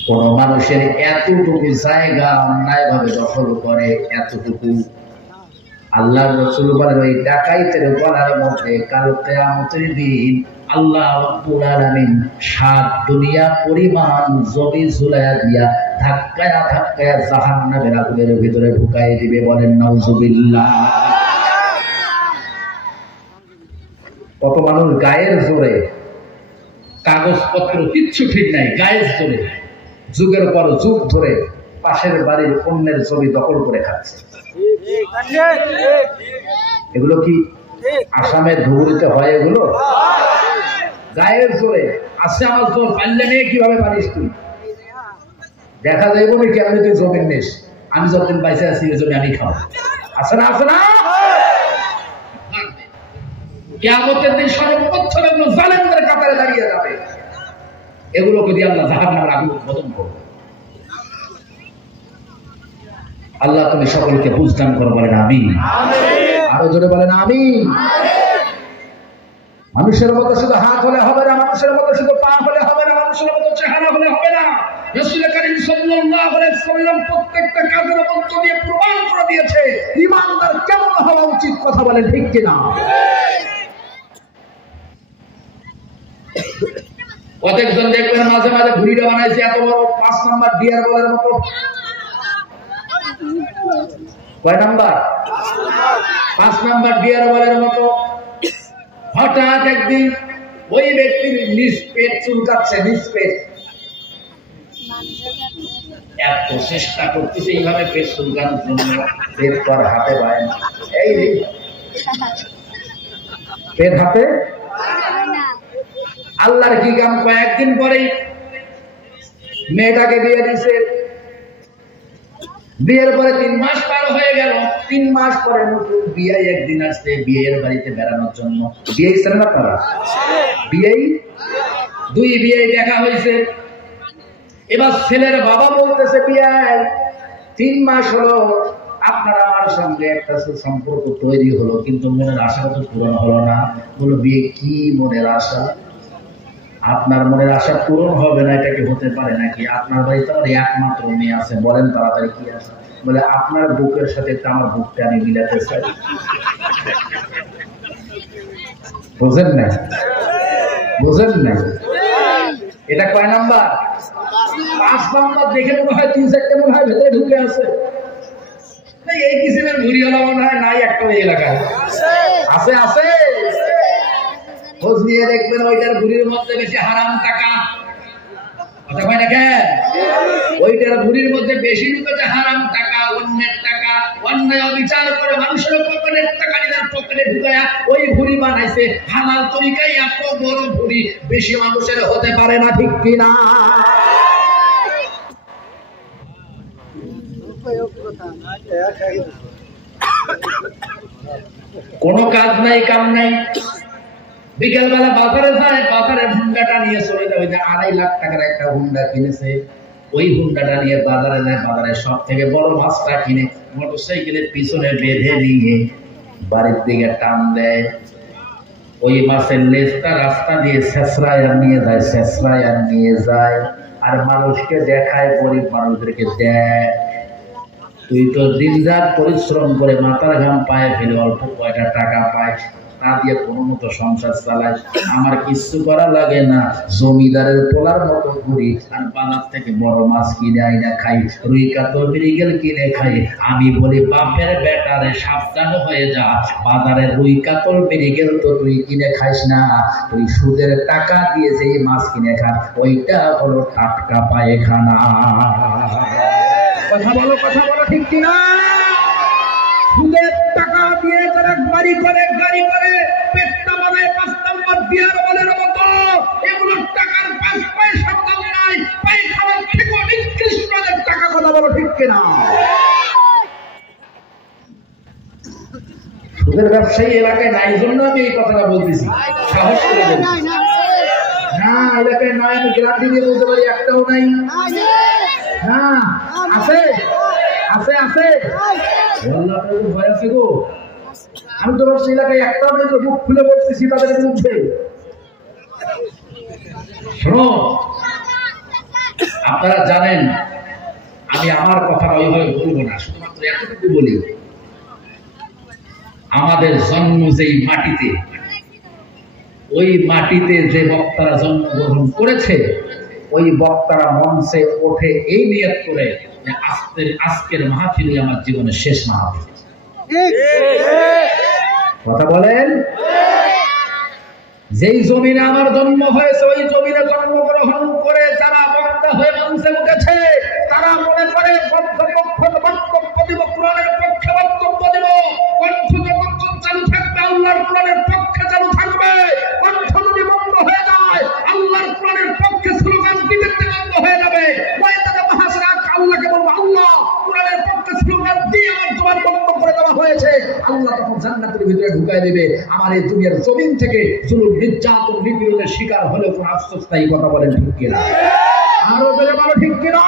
কোন মানুষের এতটুকু জায়গা অন্যায় ভাবে দখল করে, এতটুকু, আল্লাহর রাসূল বলেন ওই ডাকাইতের গলার মধ্যে কাল কিয়ামতের দিন আল্লাহ রাব্বুল আলামিন 7 দুনিয়া পরিমাণ জমি ঝুলাইয়া দিয়া ধাক্কায়া ধাক্কায়া জাহান্নামের আগুনের ভিতরে ঢুকাই দিবে। বলেন নাউজুবিল্লাহ। কত মানুষ গায়ের জোরে, কাগজপত্র কিচ্ছু ঠিক নাই, গায়ের জোরে যুগের পর যুগ ধরে পাশের বাড়ির অন্যের জমি দখল করে খাচ্ছে। এগুলো কি আসামের ধুবুরিতে হয়? এগুলো গায়ের জোরে আছে, আমার জোর পাল্লে নিয়ে কিভাবে পারিস তুই? দেখা যাইব নাকি আমি তুই জমির নিস, আমি যতদিন বাইসে আছি ওই জমি আমি খাবো। আছে না? আছে না? কিয়ামতের দিন সর্বপ্রথম এগুলো জালেমদের কাতারে দাঁড়িয়ে যাবে। এগুলোকে দিয়ে আল্লাহ জাহান্নামের আগুন উদ্বোধন করবে। আল্লাহ তুমি সকলকে বুঝদান করো, বলেন আমিন। আরো জোরে বলেন আমিন। মানুষের মতো শুধু হাত হলে হবে না, মানুষের মতো শুধু পা হলে হবে না, মানুষের মতো চেহারা হলে হবে না। রাসূল করিম সাল্লাল্লাহু আলাইহি ওয়াসাল্লাম প্রত্যেকটা কাজের মধ্য দিয়ে প্রমাণ করে দিয়েছে ঈমানদার কেমন হওয়া উচিত। কথা বলেন ঠিক কিনা? প্রত্যেকজন দেখবেন মাঝে মাঝে ঘুড়িটা বানাইছে এত বড় 5 নাম্বার ডিয়ার বলের মতো। কয় নাম্বার? 5 নাম্বার ডিয়ার বলের মতো। হঠাৎ একদিন ওই ব্যক্তির নিজ পেট চুলকাচ্ছে, নিজ পেট, এত চেষ্টা করতেছে এইভাবে পেট চুলকানোর জন্য, পেট তো আর হাতে পায় না। এই পেট হাতে আল্লাহর কি কাম। কয়েকদিন পরেই মেয়েটাকে বিয়ে দিছে। বিয়ের পরে 3 মাস পার হয়ে গেল। 3 মাস পরে নতুন বিয়ে একদিন আসছে বিয়ের বাড়িতে বেড়ানোর জন্য। বিয়ে ছিলেন আপনারা? বিয়ে 2 বিয়ে দেখা হয়েছে। এবার ছেলের বাবা বলতেছে, বিয়ে 3 মাস হলো, আপনার আমার সঙ্গে একটা সম্পর্ক তৈরি হলো, কিন্তু মনের আশা তো পূরণ হলো না। বলো, বিয়ে কি মনের আশা? আপনার মনের আশা পূরণ হবে না, এটা কি হতে পারে নাকি? আপনার বাড়িতে আমার একমাত্র মেয়ে আছে, বলেন তাড়াতাড়ি কি আছে? বলে, আপনার বুকের সাথে আমার বুকটা আমি মিলাতে চাই। বুঝেন না? বুঝেন না? এটা কয় নাম্বার? 5 নাম্বার। দেখে মনে হয় 3-4টা মনে হয় ভেতরে ঢুকে আছে। এই কিসিমের ঘুরিওয়ালা মনে হয় নাই একটা এই এলাকায়। আছে আছে। খোঁজ নিয়ে দেখবেন ওইটার ঘুড়ির মধ্যে বেশি হারাম টাকা। কথা কয় না কেন? ওইটার ঘুড়ির মধ্যে বেশি ঢুকেছে হারাম টাকা, অন্যের টাকা। অন্যায় বিচার করে মানুষের পকেটের টাকা নিজের পকেটে ঢুকায়া ওই ভুঁড়ি বানাইছে হালাল তরিকায়। এত বড় ভুঁড়ি বেশি মানুষের হতে পারে না, ঠিক কিনা? কোন কাজ নাই, কাম নাই, বিকেল বেলা বাজারে যায়, বাজারে হুন্ডাটা নিয়ে চলে যায়। ওই যে 2.5 লাখ টাকার একটা হুন্ডা কিনেছে, ওই হুন্ডাটা নিয়ে বাজারে যায়, বাজারে সব থেকে বড় মাছটা কিনে মোটরসাইকেলের পিছনে বেঁধে নিয়ে বাড়ির দিকে টান দেয়। ওই মাছের লেজটা রাস্তা দিয়ে ছেঁচড়ায় আর নিয়ে যায়, ছেঁচড়ায় আর নিয়ে যায়, আর মানুষকে দেখায়, গরিব মানুষদেরকে দেয়, তুই তো দিন রাত পরিশ্রম করে মাথার ঘাম পায়ে ফেলে অল্প কয়টা টাকা পায়, তা দিয়ে কোনো মতো সংসার চালায়, আমার কিছু করা লাগে না, জমিদারের পোলার মতো ঘুরি আর বাজার থেকে বড় মাছ কিনে আইনা খাই, রুই কাতল মৃগেল কিনে খাই। আমি বলি বাপের বেটারে সাবধান হয়ে যা, বাজারে রুই কাতল মৃগেল তো তুই কিনে খাইস না, তুই সুদের টাকা দিয়ে যেই মাছ কিনে খা, ওইটা হলো টাটকা পায়খানা। কথা বলো, কথা বলো, ঠিক কিনা? সুদের টাকা দিয়ে তারা বাড়ি করে, গাড়ি করে, পেটটা বানায় 5 নম্বর বিয়ার বলের মতো, এগুলোর টাকার 5 পয়সা দাম নাই, পায়খানার থেকে নিকৃষ্ট টাকা। কথা বলো, ঠিক কিনা? সুদের ব্যবসায়ী এলাকায় নাই জন্য আমি এই কথাটা বলতেছি, সাহস করে বলছি। না, এলাকায় নাই, আমি গ্যারান্টি দিয়ে বলতে পারি, একটাও নাই। হ্যাঁ, আছে, আছে, আছে। ভয় আছে গো, আমি তো সেই এলাকায় একটাও নেই, মুখ খুলে বলতেছি তাদের বিরুদ্ধে। শোনো, আপনারা জানেন আমি আমার কথা ওইভাবে বলবো না, শুধুমাত্র এতটুকু বলি, আমাদের জন্ম যেই মাটিতে, ওই মাটিতে যে বক্তারা জন্মগ্রহণ করেছে, ওই বক্তারা মঞ্চে ওঠে এই নিয়ত করে যে আজকের মাহফিলই আমার জীবনের শেষ মাহফিল। কথা বলেন? যেই জমিনে আমার জন্ম হয়েছে, ওই জমিনে জন্মগ্রহণ করে যারা বক্তা হয়ে মঞ্চে উঠেছে, তারা মনে করে বক্তব্য দিব, কোরআনের পক্ষে বক্তব্য দিব, কণ্ঠ যতক্ষণ চালু থাকবে আল্লাহর কোরআনের পক্ষে চালু থাকবে, কণ্ঠ যদি বন্ধ হয়ে যায় আল্লাহর কোরআনের পক্ষে স্লোগান দিতে বন্ধ হয়ে যাবে। ময়দানে মহাশরা আল্লাহকে বলবো, আল্লাহ কোরআনের পক্ষে স্লোগান দিয়ে আমার জবান বন্ধ করে দেওয়া হয়েছে, আল্লাহ তখন জান্নাতের ভিতরে ঢুকায় দেবে। আমার এই দুনিয়ার জমিন থেকে জুলুম, নির্যাতন, নিপীড়নের শিকার হলেও কোনো আফসোস নাই। কথা বলেন, ঠিক কিনা? আরো বলে বলো, ঠিক কিনা?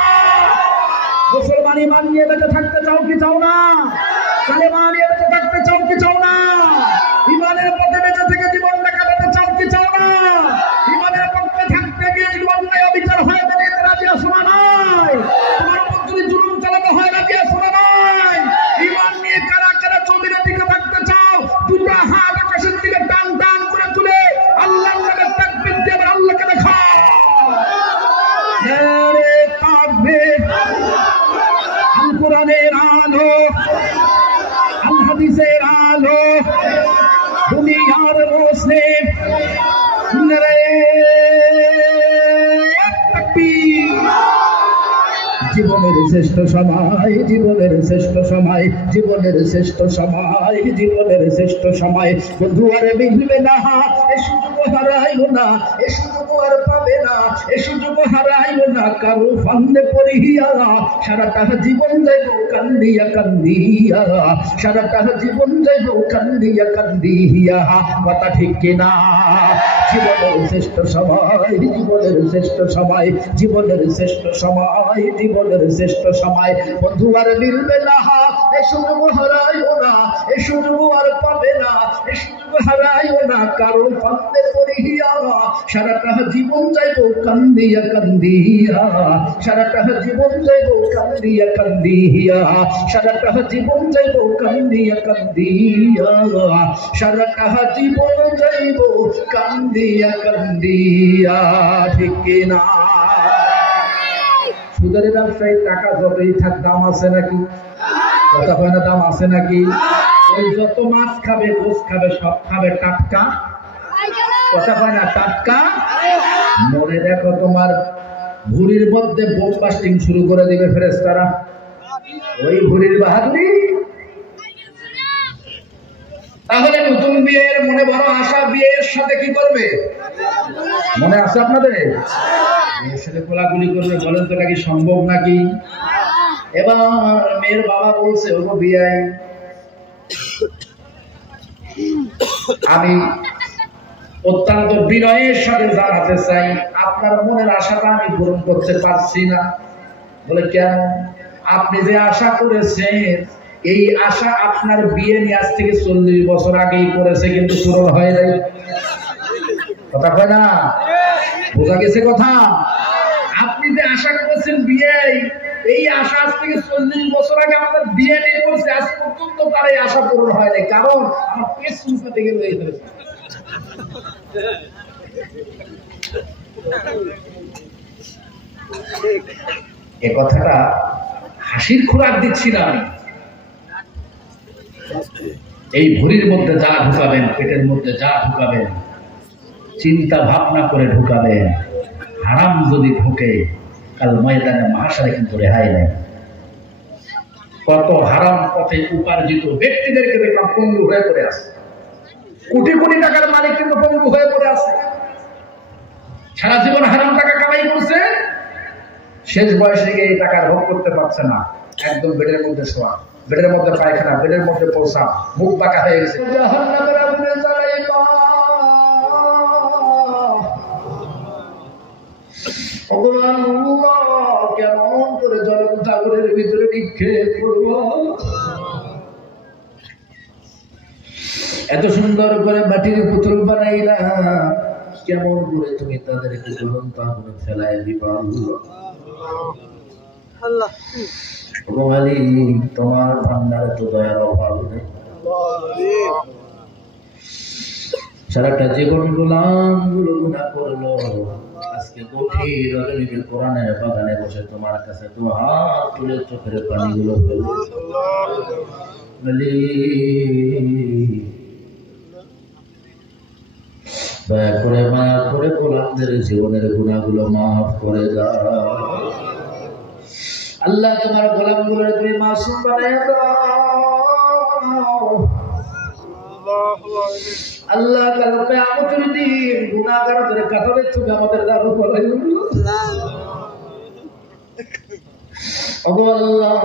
মুসলমান ইমান নিয়ে বেঁচে থাকতে চাও কি চাও না? কালেমা নিয়ে বেঁচে থাকতে চাও কি চাও না? ইমানের পথে বেঁচে থেকে জীবন কাটাতে চাও কি চাও না? ইমানের পক্ষে থাকতে গিয়ে জীবন অবিচার হয়ে গেলে রাজি আছো না নাই? তোমার উপর যদি জুলুম চালাতে হয় রাজি আছো না নাই? ইমান নিয়ে কারা কারা জমিনের দিকে থাকতে চাও, দুটো হাত আকাশের দিকে টান টান করে তুলে আল্লাহর নামে তাকবীর দিয়ে আল্লাহকে দেখা। নারে তাকবীর! আল কোরআনের আলো, আল হাদিসের আলো, দুনিয়ার মুসলিম, নারে তাকবীর! জীবনের শ্রেষ্ঠ সময়, জীবনের শ্রেষ্ঠ সময়, জীবনের শ্রেষ্ঠ সময়, জীবনের শ্রেষ্ঠ সময়। বন্ধু আর মিলবে না, এ সুযোগ হারাইও না, এ সুযোগ আর পাবে না, এ সুযোগ হারাইও না কারো ফান্দে পড়িয়া। সারাটা জীবন যাইব কান্দিয়া কান্দিয়া, সারাটা জীবন যাইব কান্দিয়া কান্দিয়া। কথা ঠিক কিনা? জীবনের শ্রেষ্ঠ সময়, জীবনের শ্রেষ্ঠ সময়, জীবনের শ্রেষ্ঠ সময়, জীবনের শ্রেষ্ঠ সময়। বন্ধু আর মিলবে না, এ সুযোগ হারাইও না, এ সুযোগ আর পাবে না, এ সুযোগ হারাইও না কারো ফান্দে পড়িয়া। সারাটা জীবন যাইব কান্দিয়া কান্দিয়া, সারাটা জীবন যাইব কান্দিয়া কান্দিয়া, সারাটা জীবন যাইব কান্দিয়া কান্দিয়া, সারাটা জীবন যাইব কান্দিয়া কান্দিয়া। ঠিক কিনা? সুদের ব্যবসায়ী টাকা যতই থাক দাম আছে নাকি? কথা হয় না, দাম আছে নাকি? ওই যত মাছ খাবে, গোস খাবে, সব খাবে টাটকা। কথা হয় না, টাটকা। মনে দেখো তোমার ভুঁড়ির মধ্যে বোম বাস্টিং শুরু করে দিবে ফেরেশতারা। ওই ভুঁড়ির বাহাদুরি তাহলে নতুন বিয়ের মনে বড় আশা, বিয়ের সাথে কি করবে? মনে আছে আপনাদের? বিয়ের সাথে কোলাকুলি করবে। বলেন তো নাকি সম্ভব নাকি? এবার মেয়ের বাবা বলছে, ওগো বিয়াই, আমি অত্যন্ত বিনয়ের সাথে জানাতে চাই আপনার মনের আশাটা আমি পূরণ করতে পারছি না। বলে কেন? আপনি যে আশা করেছেন এই আশা আপনার বিয়ে নিয়ে আজ থেকে 40 বছর আগেই করেছে, কিন্তু পূরণ হয় নাই। কথা কয় না? বোঝা গেছে কথা? আপনি যে আশা করেছেন বিয়ে, এই আশা আজ থেকে 40 বছর আগে আপনার বিয়ে নিয়ে করছে, আজ পর্যন্ত তার এই আশা পূরণ হয় নাই। কারণ আমার পেট শুনতে গেল এই হয়েছে। এ কথাটা হাসির খোরাক দিচ্ছি না আমি। এই ভুঁড়ির মধ্যে যা ঢুকাবেন, পেটের মধ্যে যা ঢুকাবেন, চিন্তা ভাবনা করে ঢুকাবেন। হারাম যদি ঢুকে, কাল ময়দানে মাশারে কিন্তু রেহাই নেই। কত হারাম পথে উপার্জিত ব্যক্তিদেরকে দেখলাম পঙ্গু হয়ে পড়ে আছে। কোটি কোটি টাকার মালিক কিন্তু পঙ্গু হয়ে পড়ে আছে। সারা জীবন হারাম টাকা কামাই করছে, শেষ বয়সে গিয়ে এই টাকা ভোগ করতে পারছে না। একদম বেডের মধ্যে শোয়া, বেডের মধ্যে পায়খানা, বেডের মধ্যে পৌঁছা, মুখ বাঁকা হয়ে গেছে। জাহান্নামের আগুনে জ্বালাইবা, কেমন করে জ্বলন্ত আগুনের ভিতরে নিক্ষেপ করব? এত সুন্দর করে মাটির পুতুল বানাইলা, কেমন করে তুমি তাদেরকে জ্বলন্ত আগুনে ফেলায় দিবা? আল্লাহ তোমার ভান্ডারে তো দয়ার অভাব নেই। সারাটা জীবন গোলাম গুলো গুনাহ করলো, আজকে গভীর রজনীর কোরআনের বাগানে বসে তোমার কাছে তো হাত তুলে চোখের পানিগুলো ফেলে দয়া করে মায়া করে গোলামদের জীবনের গুনাহগুলো মাফ করে দাও। আল্লাহ তোমার গোলামগুলোর তুমি মাসুম বানায় দাও। আল্লাহ কাল কিয়ামতের দিন গুনাহগারদের কাতারে তুমি আমাদের দাঁড় করাই আল্লাহ।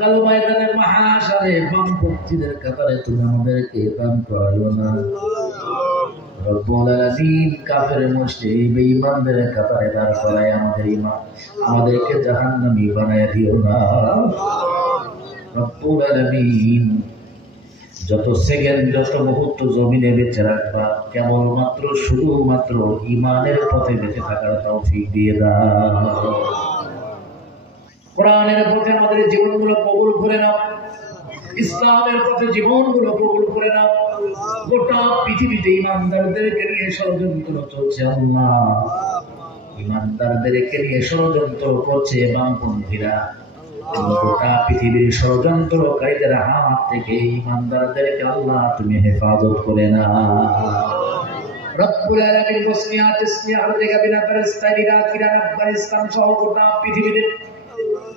কাল ময়দানে মাহশারে বামপন্থীদের কাতারে তুমি আমাদেরকে দান করাইও না। রব্বুল আলামিন কাফের মুশরিক বেঈমানদের কাতারে দাঁড় করায় আমাদেরকে জাহান্নামী বানায় দিও না। রব্বুল আলামিন যত সেকেন্ড যত মুহূর্ত জমিনে বেঁচে রাখবা, কেবলমাত্র শুধুমাত্র ঈমানের পথে বেঁচে থাকার তৌফিক দিয়ে দাও। কোরআনের পথে আমাদের জীবনগুলো কবুল করে নাও, ইসলামের পথে জীবনগুলো কবুল করে নাও। গোটা পৃথিবীতে ঈমানদারদেরকে নিয়ে ষড়যন্ত্র চলছে আল্লাহ, ঈমানদারদেরকে নিয়ে ষড়যন্ত্র করছে বামপন্থীরা। গোটা পৃথিবীর ষড়যন্ত্রকারীদের হাত থেকে ঈমানদারদেরকে আল্লাহ তুমি হেফাজত করে না। রব্বুল আলামিন বসনিয়া তেসনিয়া হারজেগাবিনা পালেস্তাইন ইরাক ইরান আফগানিস্তান সহ গোটা পৃথিবীতে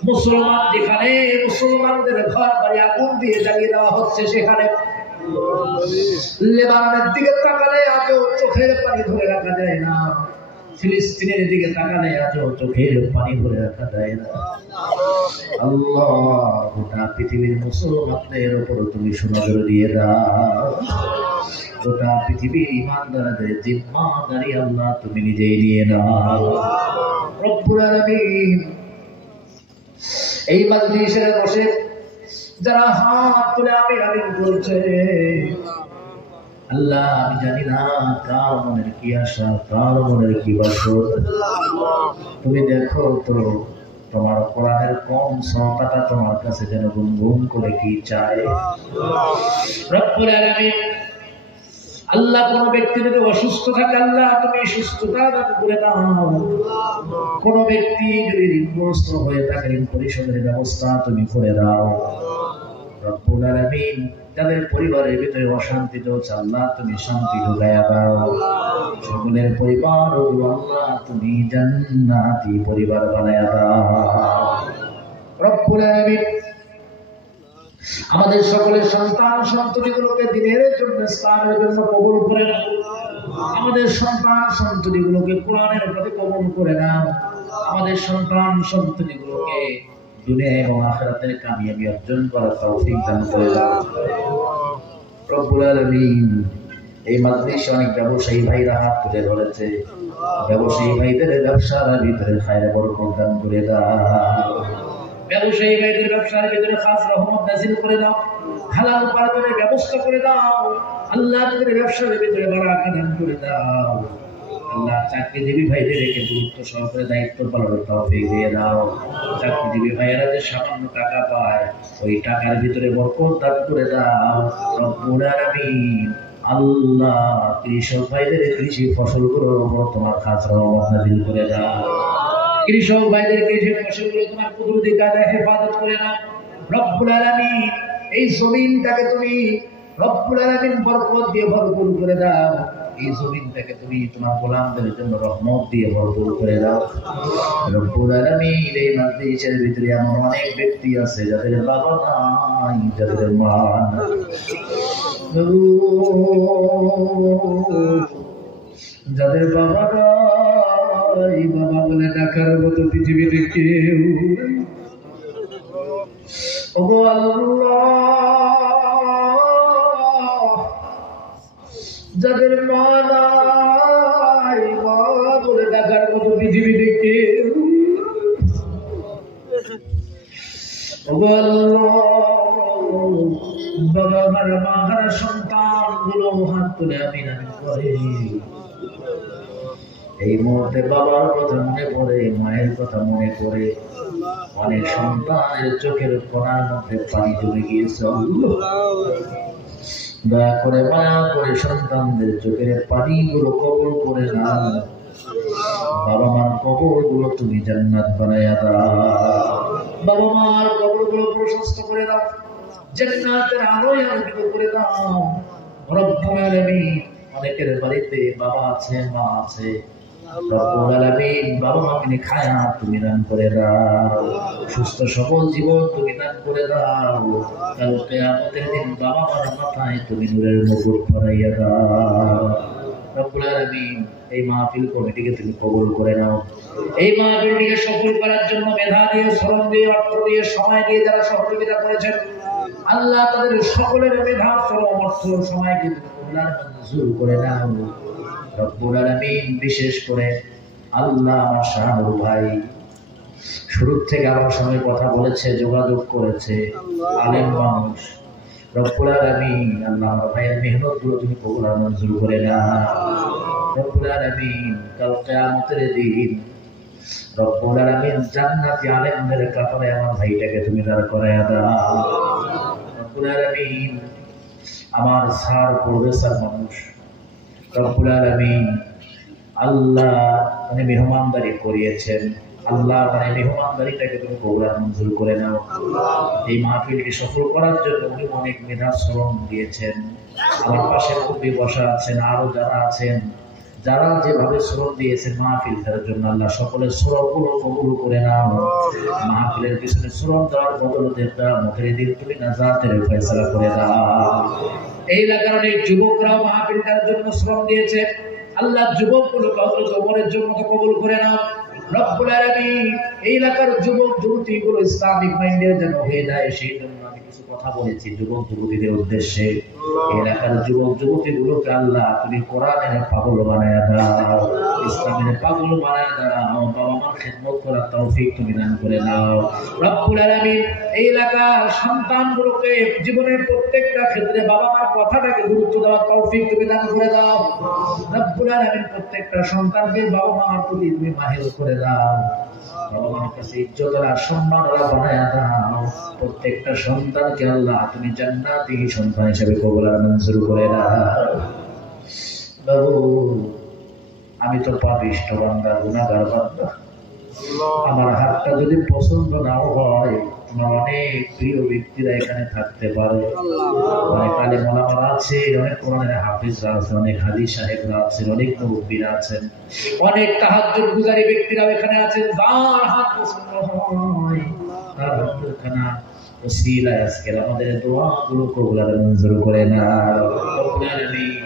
মুসলমান যেখানে মুসলমানদের ঘর বাড়ি আগুন দিয়ে জ্বালিয়ে দেওয়া হচ্ছে, সেখানে লেবাননের দিকে তাকালে আজও চোখের পানি ধরে রাখা যায় না, ফিলিস্তিনের দিকে তাকালে আজও চোখের পানি ধরে রাখা যায় না। আল্লাহ গোটা পৃথিবীর মুসলমানদের উপর তুমি সুনজর দিয়ে দাও। গোটা পৃথিবীর ঈমানদারদের জিম্মাদারি আল্লাহ তুমি নিজেই নিয়ে নাও। রব্বুল আলামিন এই মজলিসে বসে যারা হাত তুলে আমিন বলছে, আল্লাহ আমি জানি না কার মনের কি আশা, কার মনের কি বাসনা। তুমি দেখো তো তোমার কোরআনের কোন সত্তাটা তোমার কাছে যেন গুনগুন করে কি চায়। রব্বুল আলামিন আল্লাহ কোন ব্যক্তি যদি অসুস্থ থাকে আল্লাহ তুমি সুস্থতা দান করে দাও। কোন ব্যক্তি যদি ঋণগ্রস্ত হয়ে থাকে ঋণ পরিশোধের ব্যবস্থা তুমি করে দাও। রব্বুল আলামিন তাদের পরিবারের ভিতরে অশান্তি চলছে আল্লাহ তুমি শান্তি ঢুকাইয়া দাও। সকলের পরিবার আল্লাহ তুমি জান্নাতি পরিবার বানাইয়া দাও। রব্বুল আলামিন আমাদের সকলের সন্তান সন্ততিগুলোকে দিনের জন্য ইসলামের জন্য কবুল করে নাও। আমাদের সন্তান সন্ততিগুলোকে কোরআনের প্রতি কবুল করে নাও। আমাদের সন্তান সন্ততিগুলোকে দুনিয়া এবং আখিরাতের কামিয়াবি অর্জন করার তৌফিক দান করে দাও। রব্বুল আলামিন, এই মাদ্রাসায় অনেক ব্যবসায়ী ভাইরা হাত তুলে ধরেছে, ব্যবসায়ী ভাইদের ব্যবসার ভিতরে খায়রে বরকত দান করে দাও। ব্যবসায়ী ভাইদের ব্যবসার ভিতরে খাস রহমত নাযিল করে দাও। হালাল উপার্জনের ব্যবস্থা করে দাও। আল্লাহ তাদের ব্যবসার ভিতরে বারাকা দান করে দাও। আল্লাহ চাকরিজীবী ভাইদেরকে গুরুত্ব সহকারে দায়িত্ব পালনের তৌফিক দিয়ে দাও। চাকরিজীবী ভাইয়েরা যে সামান্য টাকা পায়, ওই টাকার ভিতরে বরকত দান করে দাও। রব্বুল আলামিন, আল্লাহ কৃষক ভাইদের কৃষি ফসলগুলোর উপর তোমার খাস রহমত নাযিল করে দাও। কৃষক ভাইদের কৃষি ফসলগুলো তোমার কুদরতি কায়দায় হেফাজত করে নাও। রব্বুল আলামিন, এই জমিনটাকে তুমি রব্বুল আলামিন বরকত দিয়ে ভরপুর করে দাও। এই জমিনটাকে তুমি তোমার গোলামদের জন্য রহমত দিয়ে ভরপুর করে দাও। রব্বুল আলামিন, এই মাদ্রাসার ভিতরে এমন অনেক ব্যক্তি আছে যাদের বাবা নাই, যাদের মা নাই, যাদের বাবা নাই, বাবা বলে ডাকার মতো পৃথিবীতে কেউ। ওগো আল্লাহ, যাদের মা নাই, মা বলে ডাকার মতো পৃথিবীতে কেউ। ওগো আল্লাহ, বাবা মারা মা হারা সন্তান গুলো হাত তুলে আমিন আমিন করে। এই মুহূর্তে বাবার কথা মনে পড়ে, মায়ের কথা মনে পড়ে। অনেক সন্তানের চোখের কোণার মধ্যে পানি জমে গিয়েছে। দয়া করে মায়া করে সন্তানদের চোখের পানিগুলো কবুল করে নাও। বাবা মার কবরগুলো তুমি জান্নাত বানায়া দাও। বাবা মার কবরগুলো প্রশস্ত করে দাও, জান্নাতের আলোয় আলোকিত করে দাও। রব্বুল আলামিন, অনেকের বাড়িতে বাবা আছে, মা আছে। রব্বুল আলামিন, বাবা মাকে খায়া তুমি দান করে দাও। সুস্থ সবল জীবন তুমি দান করে দাও। কাল কিয়ামতের দিন বাবা মার মাথায় তুমি নূরের মুকুট পরাইয়া দাও। রব্বুল আলামিন, এই মাহফিল কমিটিকে তুমি কবুল করে নাও। এই মাহফিলটিকে সফল করার জন্য মেধা দিয়ে, শ্রম দিয়ে, অর্থ দিয়ে, সময় দিয়ে যারা সহযোগিতা করেছেন, আল্লাহ তাদের সকলের মেধা, শ্রম, অর্থ, সময়কে তুমি কল্যাণ মঞ্জুর করে নাও। রব্বুল আলামিন, বিশেষ করে আল্লাহ আমার শাহানুর ভাই শুরু থেকে আমার সঙ্গে কথা বলেছে, যোগাযোগ করেছে, আলেম মানুষ। রব্বুল আলামিন, আল্লাহ আমার ভাইয়ের মেহনত গুলো তুমি কল্যাণ মঞ্জুর করে নাও। রব্বুল আলামিন, কাল কিয়ামতের দিন রব্বুল আলামিন জান্নাতি আলেমদের কাতারে আমার ভাইটাকে তুমি দাঁড় করায়া দাও। রব্বুল আলামিন, আমার স্যার প্রফেসর মানুষ, রব্বুল আলামিন, আল্লাহ উনি মেহমানদারি করিয়েছেন। আল্লাহ মানে মেহমানদারিটাকে তুমি কবুল মঞ্জুর করে নাও। এই মাহফিলকে সফল করার জন্য উনি অনেক মেধা শ্রম দিয়েছেন। আমার পাশে খুবই বসা আছেন, আরো যারা আছেন, যারা যেভাবে শ্রম দিয়েছেন মাহফিলটার জন্য, আল্লাহ সকলের শ্রমগুলো কবুল করে নাও। মাহফিলের পিছনে শ্রম দেওয়ার বদলে মুখের দিন তুমি নাজাতের ফয়সালা করে দাও। এই এলাকার অনেক যুবকরাও মাহফিলটার জন্য শ্রম দিয়েছে। আল্লাহ যুবকগুলোকে হযরত ওমরের জন্য কবুল করে নাও। রব্বুল আলামিন, এই এলাকার যুবক যুবতীগুলো ইসলামিক মাইন্ডের যেন হয়ে যায়, সেই জন্য আমি কিছু কথা বলেছি যুবক যুবতীদের উদ্দেশ্যে। এই এলাকার যুবক যুবতীগুলোকে আল্লাহ তুমি কোরআনের পাগল বানায়া দাও, ইসলামের পাগল বানায়া দাও। বাবা মার খেদমত করার তৌফিক তুমি দান করে দাও। রব্বুল আলামিন, এই এলাকার সন্তানগুলোকে জীবনের প্রত্যেকটা ক্ষেত্রে বাবা মার কথাটাকে গুরুত্ব দেওয়ার তৌফিক তুমি দান করে দাও। রব্বুল আলামিন, প্রত্যেকটা সন্তানকে বাবা মার প্রতি তুমি মাহির করে দাও। বাবা মার কাছে ইজ্জতের আর সম্মানরা বানায়া দাও। প্রত্যেকটা সন্তানকে আল্লাহ তুমি জান্নাতি সন্তান হিসেবে কবুল আর মঞ্জুর করে দাও। বাবু, আমি তো পাপিষ্ঠ বান্দা, গুনাহগার বান্দা। আমার হাতটা যদি পছন্দ নাও হয়, তোমার অনেক প্রিয় ব্যক্তিরা এখানে থাকতে পারে, অনেক আলেম ওলামারা আছে, অনেক কোরআনের হাফিজরা আছে, অনেক হাদিস সাহেবরা আছেন, অনেক মুরব্বিরা আছেন, অনেক তাহাজ্জুদ গুজারি ব্যক্তিরা এখানে আছেন। যার হাত পছন্দ হয় তার রহমতখানা ওসিলায় আজকের আমাদের দোয়াগুলো কবুল আর মঞ্জুর করে না। রব্বুল আলামিন,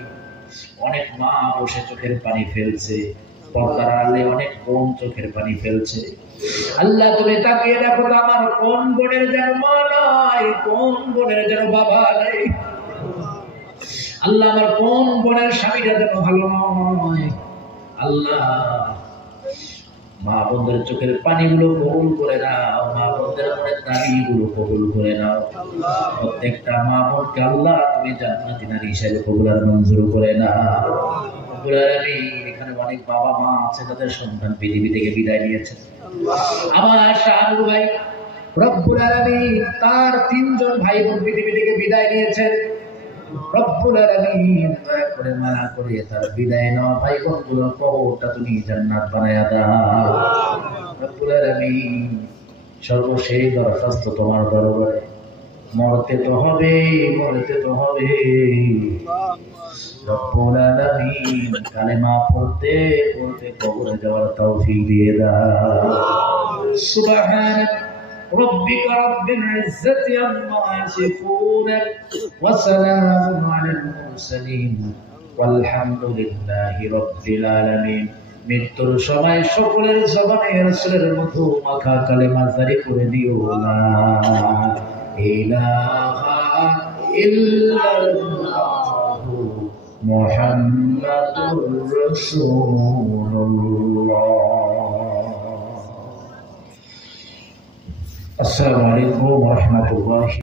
অনেক মা বসে চোখের পানি ফেলছে, পর্দার আড়ালে অনেক বোন চোখের পানি ফেলছে। আল্লাহ তুমি তাকিয়ে দেখো তো আমার কোন বোনের যেন মা নাই, কোন বোনের যেন বাবা নাই। আল্লাহ আমার কোন বোনের স্বামীটা যেন ভালো নয়। আল্লাহ মা বোনদের চোখের পানিগুলো কবুল করে নাও, মা বোনদের মনের দাবিগুলো কবুল করে নাও। প্রত্যেকটা মা বোনকে আল্লাহ তুমি জান্নাতি নারী হিসেবে কবুল আর মঞ্জুর করে নাও। রব্বুল আলামিন, এখানে অনেক বাবা মা আছে তাদের সন্তান পৃথিবী থেকে বিদায় নিয়েছে। আমার শাহানুর ভাই রব্বুল আলামিন তার 3 জন ভাই বোন পৃথিবী থেকে বিদায় নিয়েছেন। রব্বুল আলামিন দয়া করে মায়া করে তার বিদায় নেওয়া ভাই বোনগুলোর কবরটা তুমি জান্নাত বানায়া দাও। রব্বুল আলামিন, সর্বশেষ দরখাস্ত তোমার দরবারে, মরতে তো হবে, মরতে তো হবে। রব্বুল আলামিন, কালেমা পড়তে পড়তে কবরে যাওয়ার তৌফিক দিয়ে দাও। সুবহানাক ربك رب العزة عما يصفون وسلام على المرسلين والحمد لله رب العالمين। মৃত্যুর সময় সকলের জবানে রাসূলের মধু মাখা কালেমা জারি করে দিও, লা ইলাহা ইল্লাল্লাহু মুহাম্মাদুর রাসূলুল্লাহ। আসসালামু আলাইকুম ওয়া রাহমাতুল্লাহি